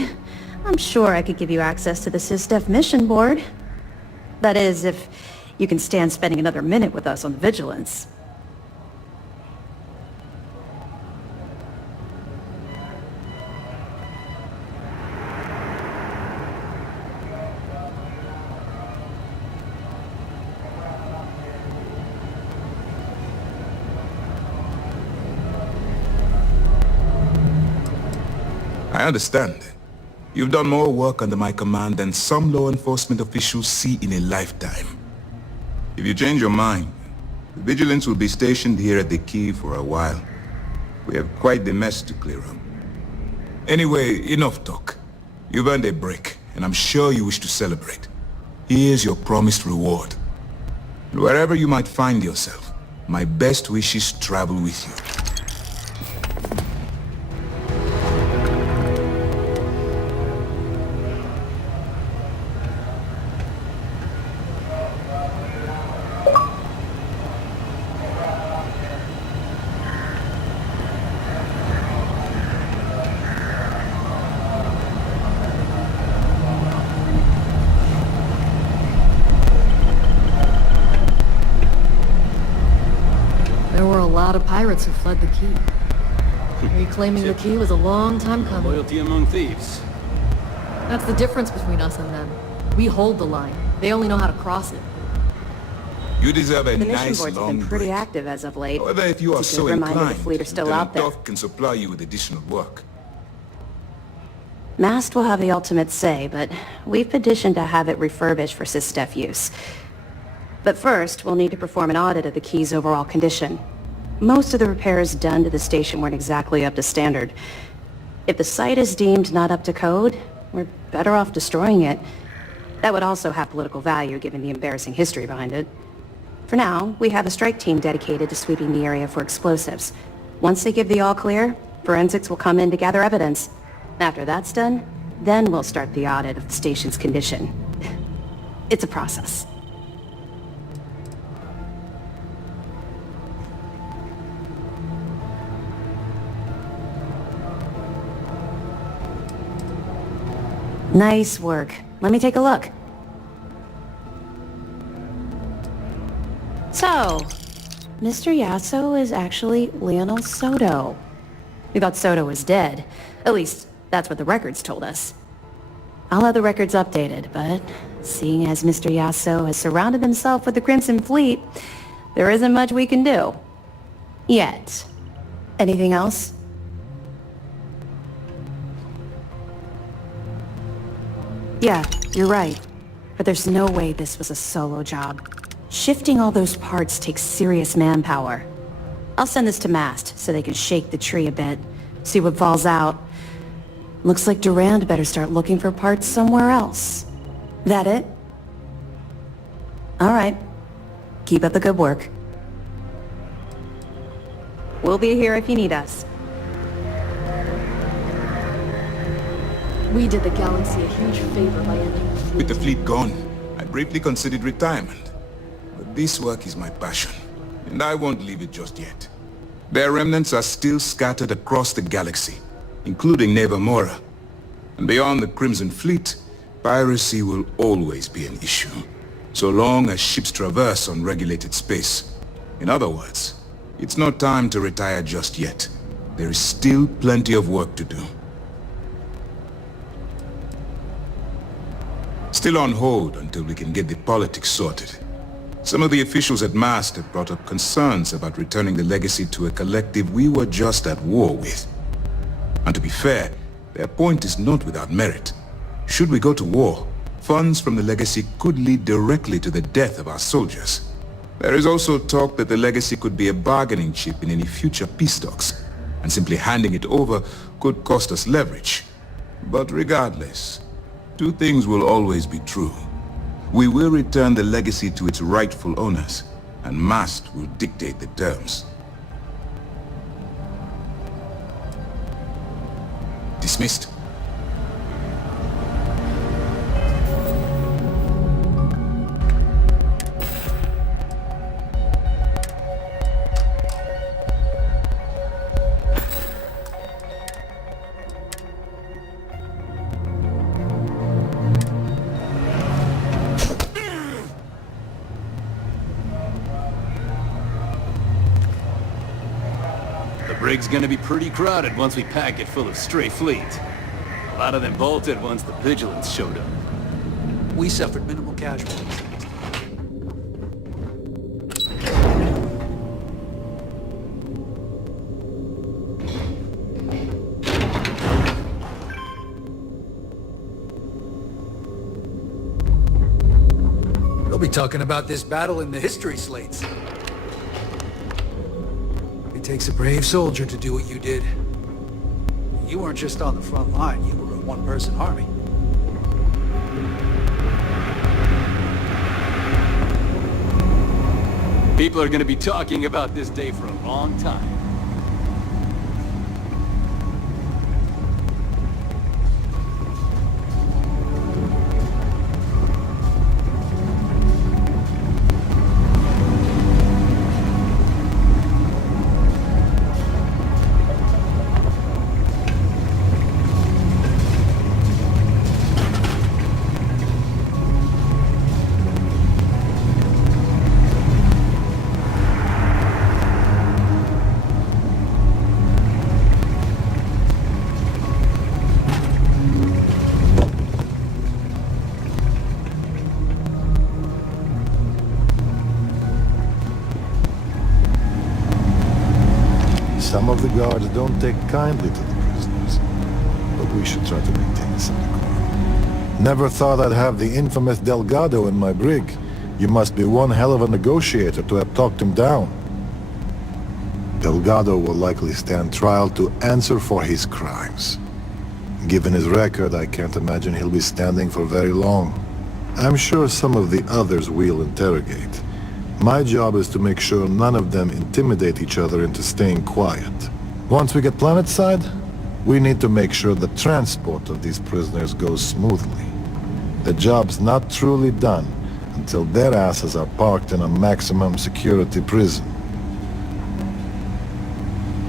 I'm sure I could give you access to the SysDef mission board. That is, if you can stand spending another minute with us on the Vigilance. I understand. You've done more work under my command than some law enforcement officials see in a lifetime. If you change your mind, the vigilance will be stationed here at the key for a while. We have quite the mess to clear up. Anyway, enough talk. You've earned a break, and I'm sure you wish to celebrate. Here's your promised reward. And wherever you might find yourself, my best wishes travel with you. There were a lot of pirates who fled the key. Reclaiming the key was a long time coming. Loyalty among thieves. That's the difference between us and them. We hold the line. They only know how to cross it. You deserve a The mission nice boards have long been pretty break. active as of late. However, if you are It's a so good reminder inclined, the fleet are still Lieutenant out there. Duff can supply you with additional work. Mast will have the ultimate say, but we've petitioned to have it refurbished for SysDef use. But first, we'll need to perform an audit of the key's overall condition. Most of the repairs done to the station weren't exactly up to standard. If the site is deemed not up to code, we're better off destroying it. That would also have political value given the embarrassing history behind it. For now, we have a strike team dedicated to sweeping the area for explosives. Once they give the all clear, forensics will come in to gather evidence. After that's done, then we'll start the audit of the station's condition. It's a process. Nice work. Let me take a look. So, Mr. Yasso is actually Lionel Soto. We thought Soto was dead. At least, that's what the records told us. I'll have the records updated, but seeing as Mr. Yasso has surrounded himself with the Crimson Fleet, there isn't much we can do. Yet. Anything else? Yeah, you're right. But there's no way this was a solo job. Shifting all those parts takes serious manpower. I'll send this to Mast so they can shake the tree a bit, see what falls out. Looks like Durand better start looking for parts somewhere else. That it? All right. Keep up the good work. We'll be here if you need us. We did the galaxy a huge favor by ending the fleet. With the fleet gone, I briefly considered retirement. But this work is my passion, and I won't leave it just yet. Their remnants are still scattered across the galaxy, including Nevermora. And beyond the Crimson Fleet, piracy will always be an issue, so long as ships traverse unregulated space. In other words, it's not time to retire just yet. There is still plenty of work to do. Still on hold until we can get the politics sorted. Some of the officials at Mast have brought up concerns about returning the legacy to a collective we were just at war with. And to be fair, their point is not without merit. Should we go to war, funds from the legacy could lead directly to the death of our soldiers. There is also talk that the legacy could be a bargaining chip in any future peace talks, and simply handing it over could cost us leverage. But regardless, two things will always be true. We will return the legacy to its rightful owners, and Mast will dictate the terms. Dismissed. The brig's gonna be pretty crowded once we pack it full of stray fleet. A lot of them bolted once the vigilance showed up. We suffered minimal casualties. be talking about this battle in the history slates. It takes a brave soldier to do what you did. You weren't just on the front line, you were a one-person army. People are gonna be talking about this day for a long time. Some of the guards don't take kindly to the prisoners, but we should try to maintain some decorum. Never thought I'd have the infamous Delgado in my brig. You must be one hell of a negotiator to have talked him down. Delgado will likely stand trial to answer for his crimes. Given his record, I can't imagine he'll be standing for very long. I'm sure some of the others we'll interrogate. My job is to make sure none of them intimidate each other into staying quiet. Once we get planetside, we need to make sure the transport of these prisoners goes smoothly. The job's not truly done until their asses are parked in a maximum security prison.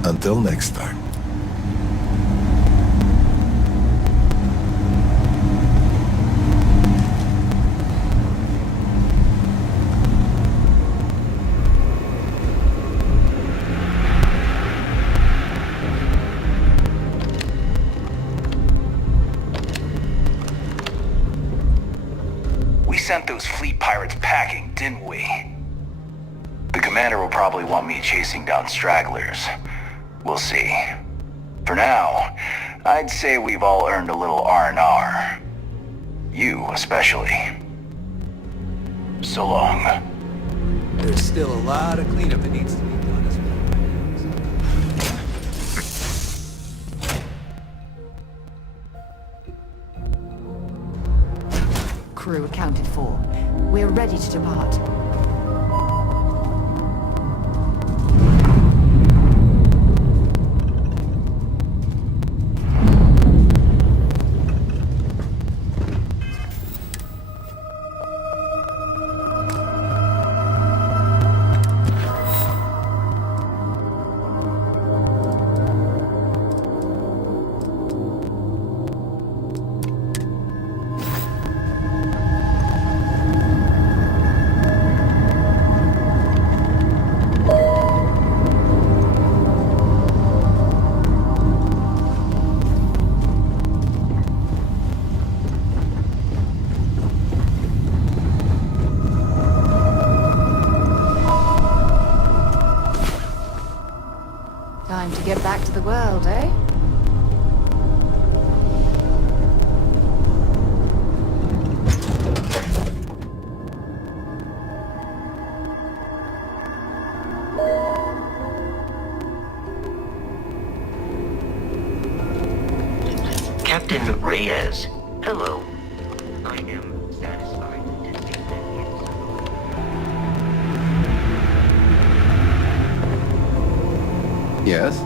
Until next time. We sent those fleet pirates packing, didn't we? The commander will probably want me chasing down stragglers. We'll see. For now, I'd say we've all earned a little R&R. You, especially. So long. There's still a lot of cleanup that needs to be done as well. Crew accounted for. We're ready to depart. Time to get back to the world, eh? Captain Reyes, hello. I am satisfied to see that Yes?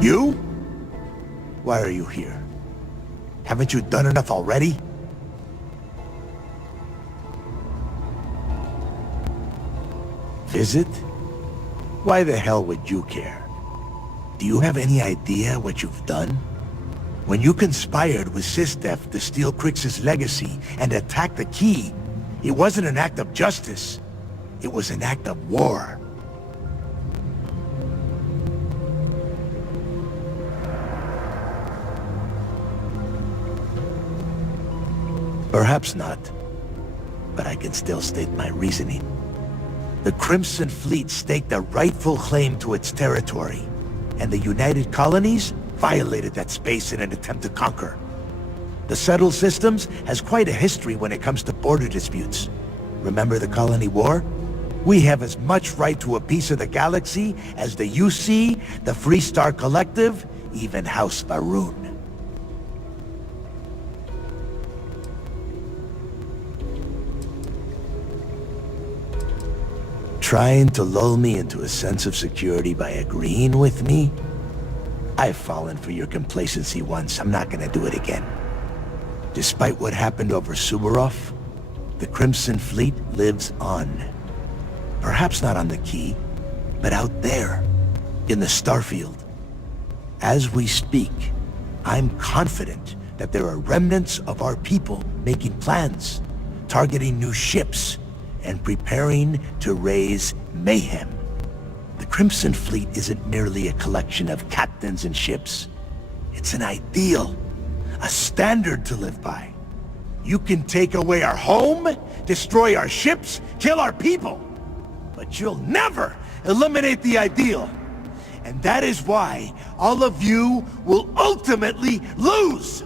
You? Why are you here? Haven't you done enough already? Visit? Why the hell would you care? Do you have any idea what you've done? When you conspired with Sistef to steal Crix's legacy and attack the key, it wasn't an act of justice. It was an act of war. Perhaps not, but I can still state my reasoning. The Crimson Fleet staked a rightful claim to its territory, and the United Colonies violated that space in an attempt to conquer. The settled systems has quite a history when it comes to border disputes. Remember the Colony War? We have as much right to a piece of the galaxy as the UC, the Free Star Collective, even House Varun. Trying to lull me into a sense of security by agreeing with me? I've fallen for your complacency once. I'm not gonna do it again. Despite what happened over Suvorov, the Crimson Fleet lives on. Perhaps not on the Key, but out there, in the Starfield. As we speak, I'm confident that there are remnants of our people making plans, targeting new ships, and preparing to raise mayhem. The Crimson Fleet isn't merely a collection of captains and ships. It's an ideal, a standard to live by. You can take away our home, destroy our ships, kill our people, but you'll never eliminate the ideal. And that is why all of you will ultimately lose!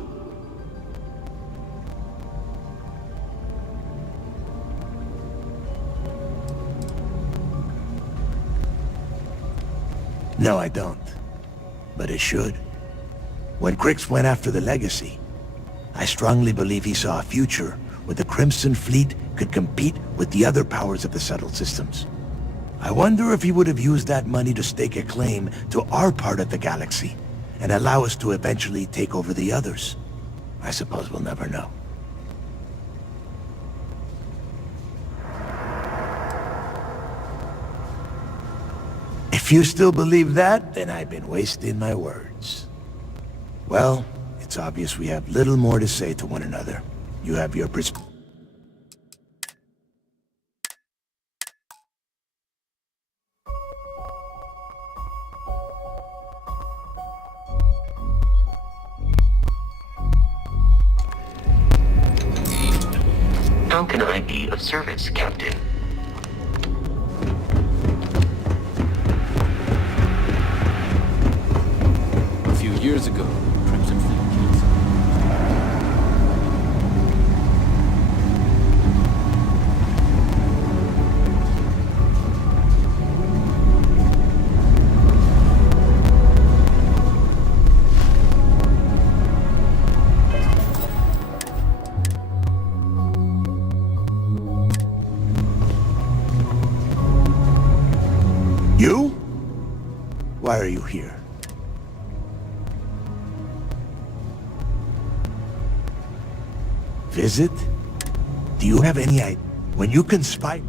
No, I don't. But it should. When Crix went after the Legacy, I strongly believe he saw a future where the Crimson Fleet could compete with the other powers of the settled systems. I wonder if he would have used that money to stake a claim to our part of the galaxy and allow us to eventually take over the others. I suppose we'll never know. If you still believe that, then I've been wasting my words. Well, it's obvious we have little more to say to one another. You have your perspective. How can I be of service, Captain? A few years ago, Crimson Fleet killed You? Why are you here? Visit? Do you have any idea? When you conspire...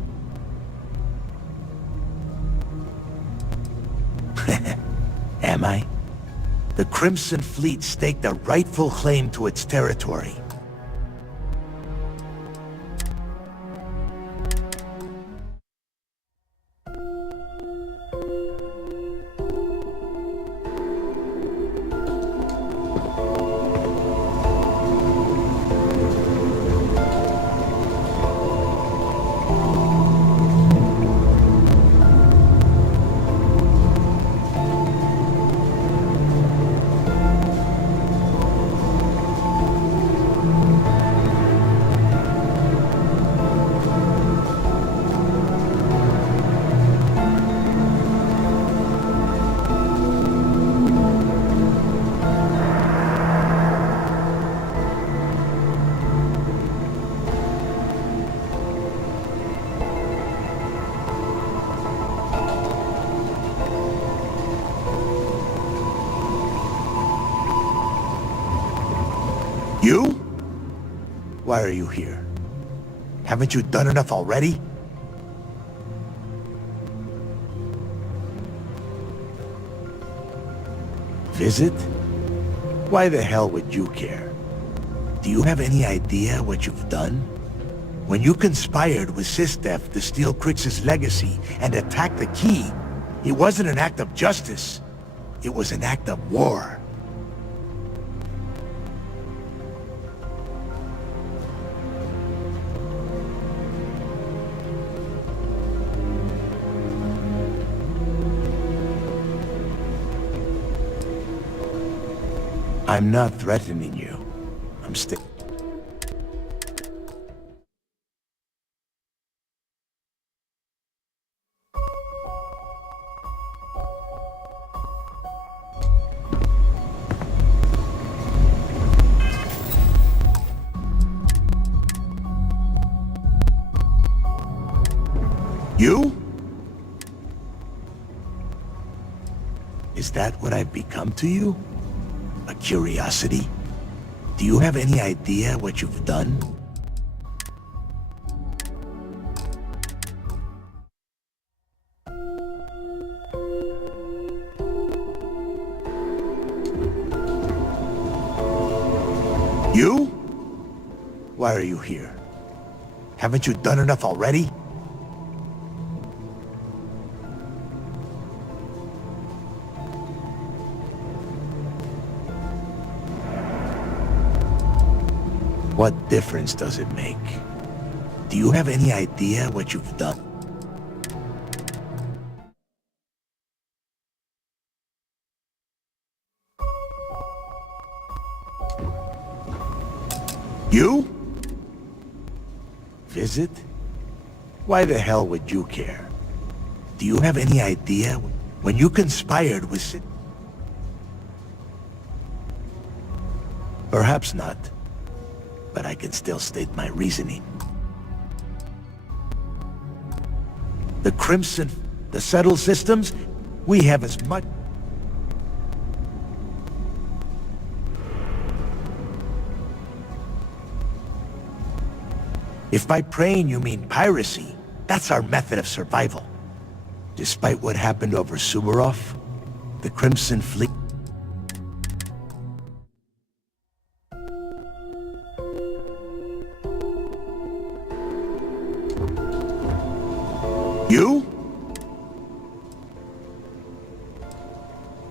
Am I? The Crimson Fleet staked a rightful claim to its territory. You? Why are you here? Haven't you done enough already? Visit? Why the hell would you care? Do you have any idea what you've done? When you conspired with Sistef to steal Crix's legacy and attack the Key, it wasn't an act of justice. It was an act of war. I'm not threatening you. I'm still... You? Is that what I've become to you? A curiosity? Do you have any idea what you've done? You? Why are you here? Haven't you done enough already? What difference does it make? Do you have any idea what you've done? You? Visit? Why the hell would you care? Do you have any idea when you conspired with Sid? Perhaps not. But I can still state my reasoning. The Crimson, the settled systems, we have as much... If by praying you mean piracy, that's our method of survival. Despite what happened over Sumarov, the Crimson Fleet... You?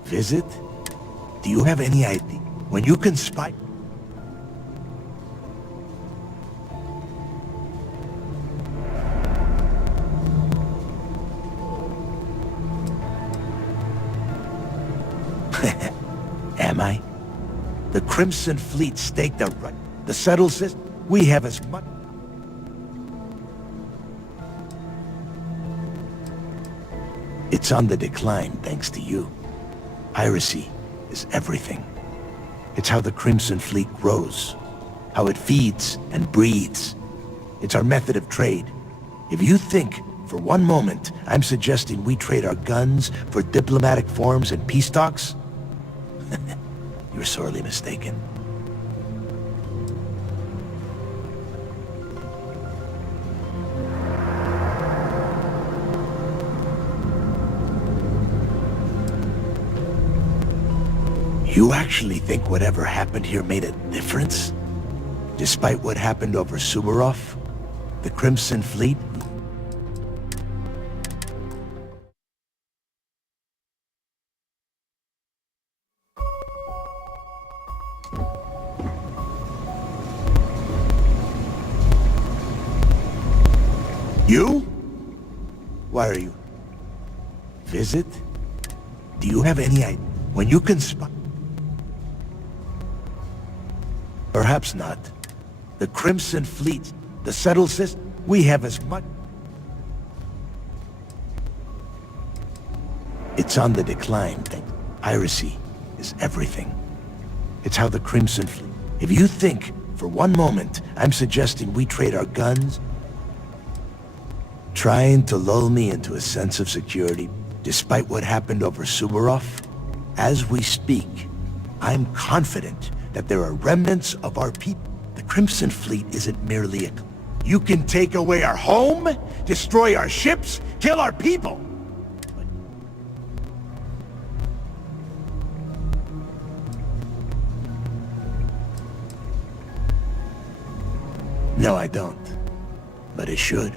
Visit? Do you have any idea? When you conspire... Am I? The Crimson Fleet staked a right. The settled system, we have as much... It's on the decline, thanks to you. Piracy is everything. It's how the Crimson Fleet grows, how it feeds and breeds. It's our method of trade. If you think, for one moment, I'm suggesting we trade our guns for diplomatic forms and peace talks, you're sorely mistaken. You actually think whatever happened here made a difference? Despite what happened over Sumarov? The Crimson Fleet? You? Why are you? Visit? Do you have any idea? When you conspire... Perhaps not. The Crimson Fleet, the settled system, we have as much... It's on the decline. Piracy is everything. It's how the Crimson Fleet... If you think, for one moment, I'm suggesting we trade our guns... Trying to lull me into a sense of security, despite what happened over Sumarov? As we speak, I'm confident that there are remnants of our people. The Crimson Fleet isn't merely a... You can take away our home, destroy our ships, kill our people! No, I don't. But it should.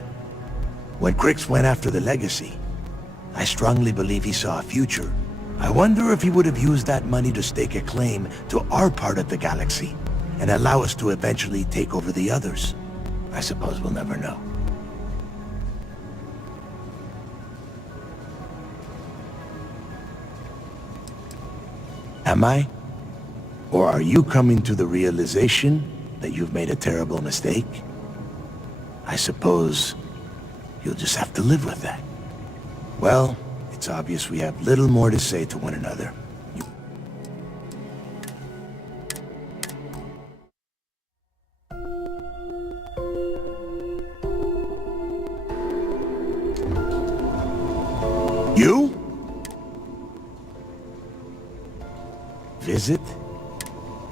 When Crix went after the Legacy, I strongly believe he saw a future. I wonder if he would have used that money to stake a claim to our part of the galaxy and allow us to eventually take over the others. I suppose we'll never know. Am I? Or are you coming to the realization that you've made a terrible mistake? I suppose you'll just have to live with that. Well, it's obvious we have little more to say to one another. You? Visit?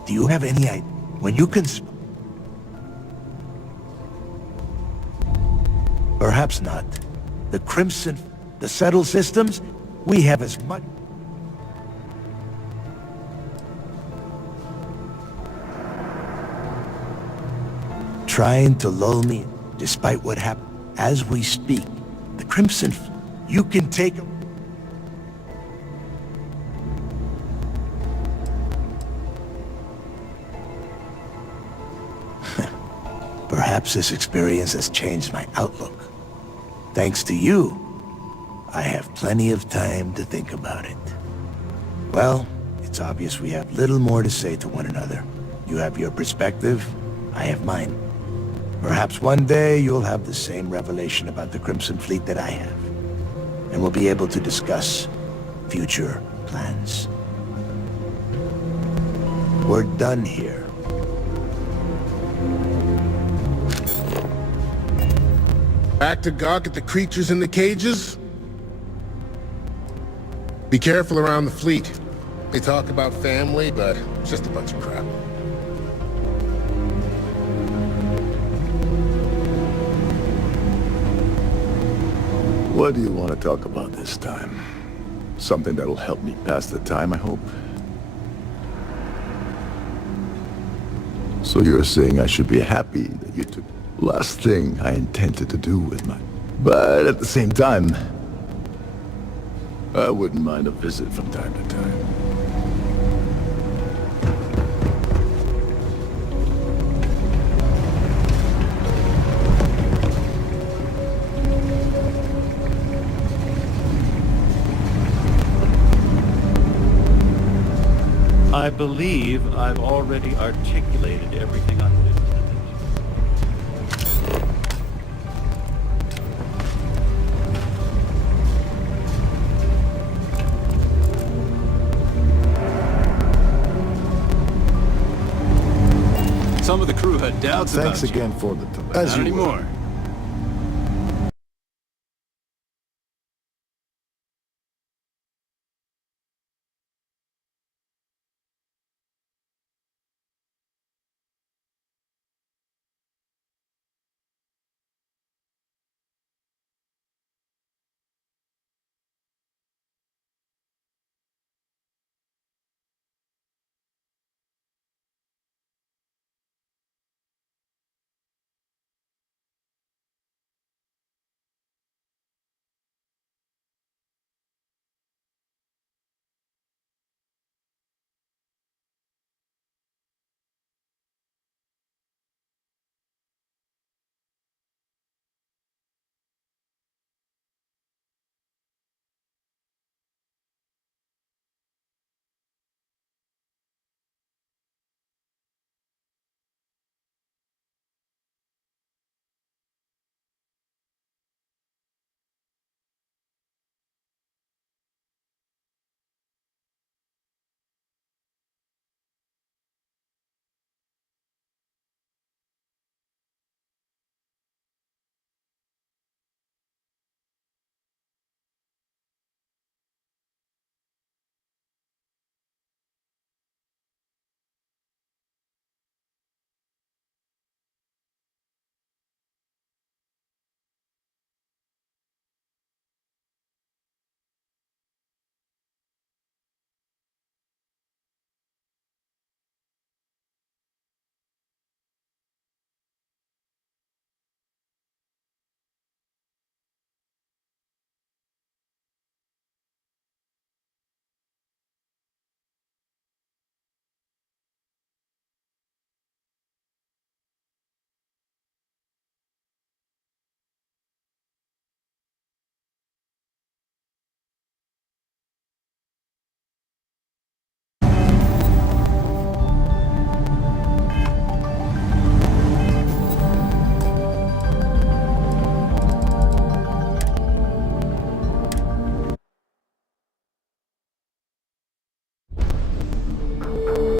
Do you have any idea? When you can... Perhaps not. The Crimson... The settled systems? We have as much... Trying to lull me, despite what happened. As we speak, the Crimson... You can take... Perhaps this experience has changed my outlook. Thanks to you, I have plenty of time to think about it. Well, it's obvious we have little more to say to one another. You have your perspective, I have mine. Perhaps one day you'll have the same revelation about the Crimson Fleet that I have. And we'll be able to discuss future plans. We're done here. Back to gawk at the creatures in the cages? Be careful around the fleet. They talk about family, but it's just a bunch of crap. What do you want to talk about this time? Something that'll help me pass the time, I hope? So you're saying I should be happy that you took the last thing I intended to do with my... But at the same time, I wouldn't mind a visit from time to time. I believe I've already articulated everything I wanted to Some of the crew had doubts about you. Thanks again for the time. Not anymore.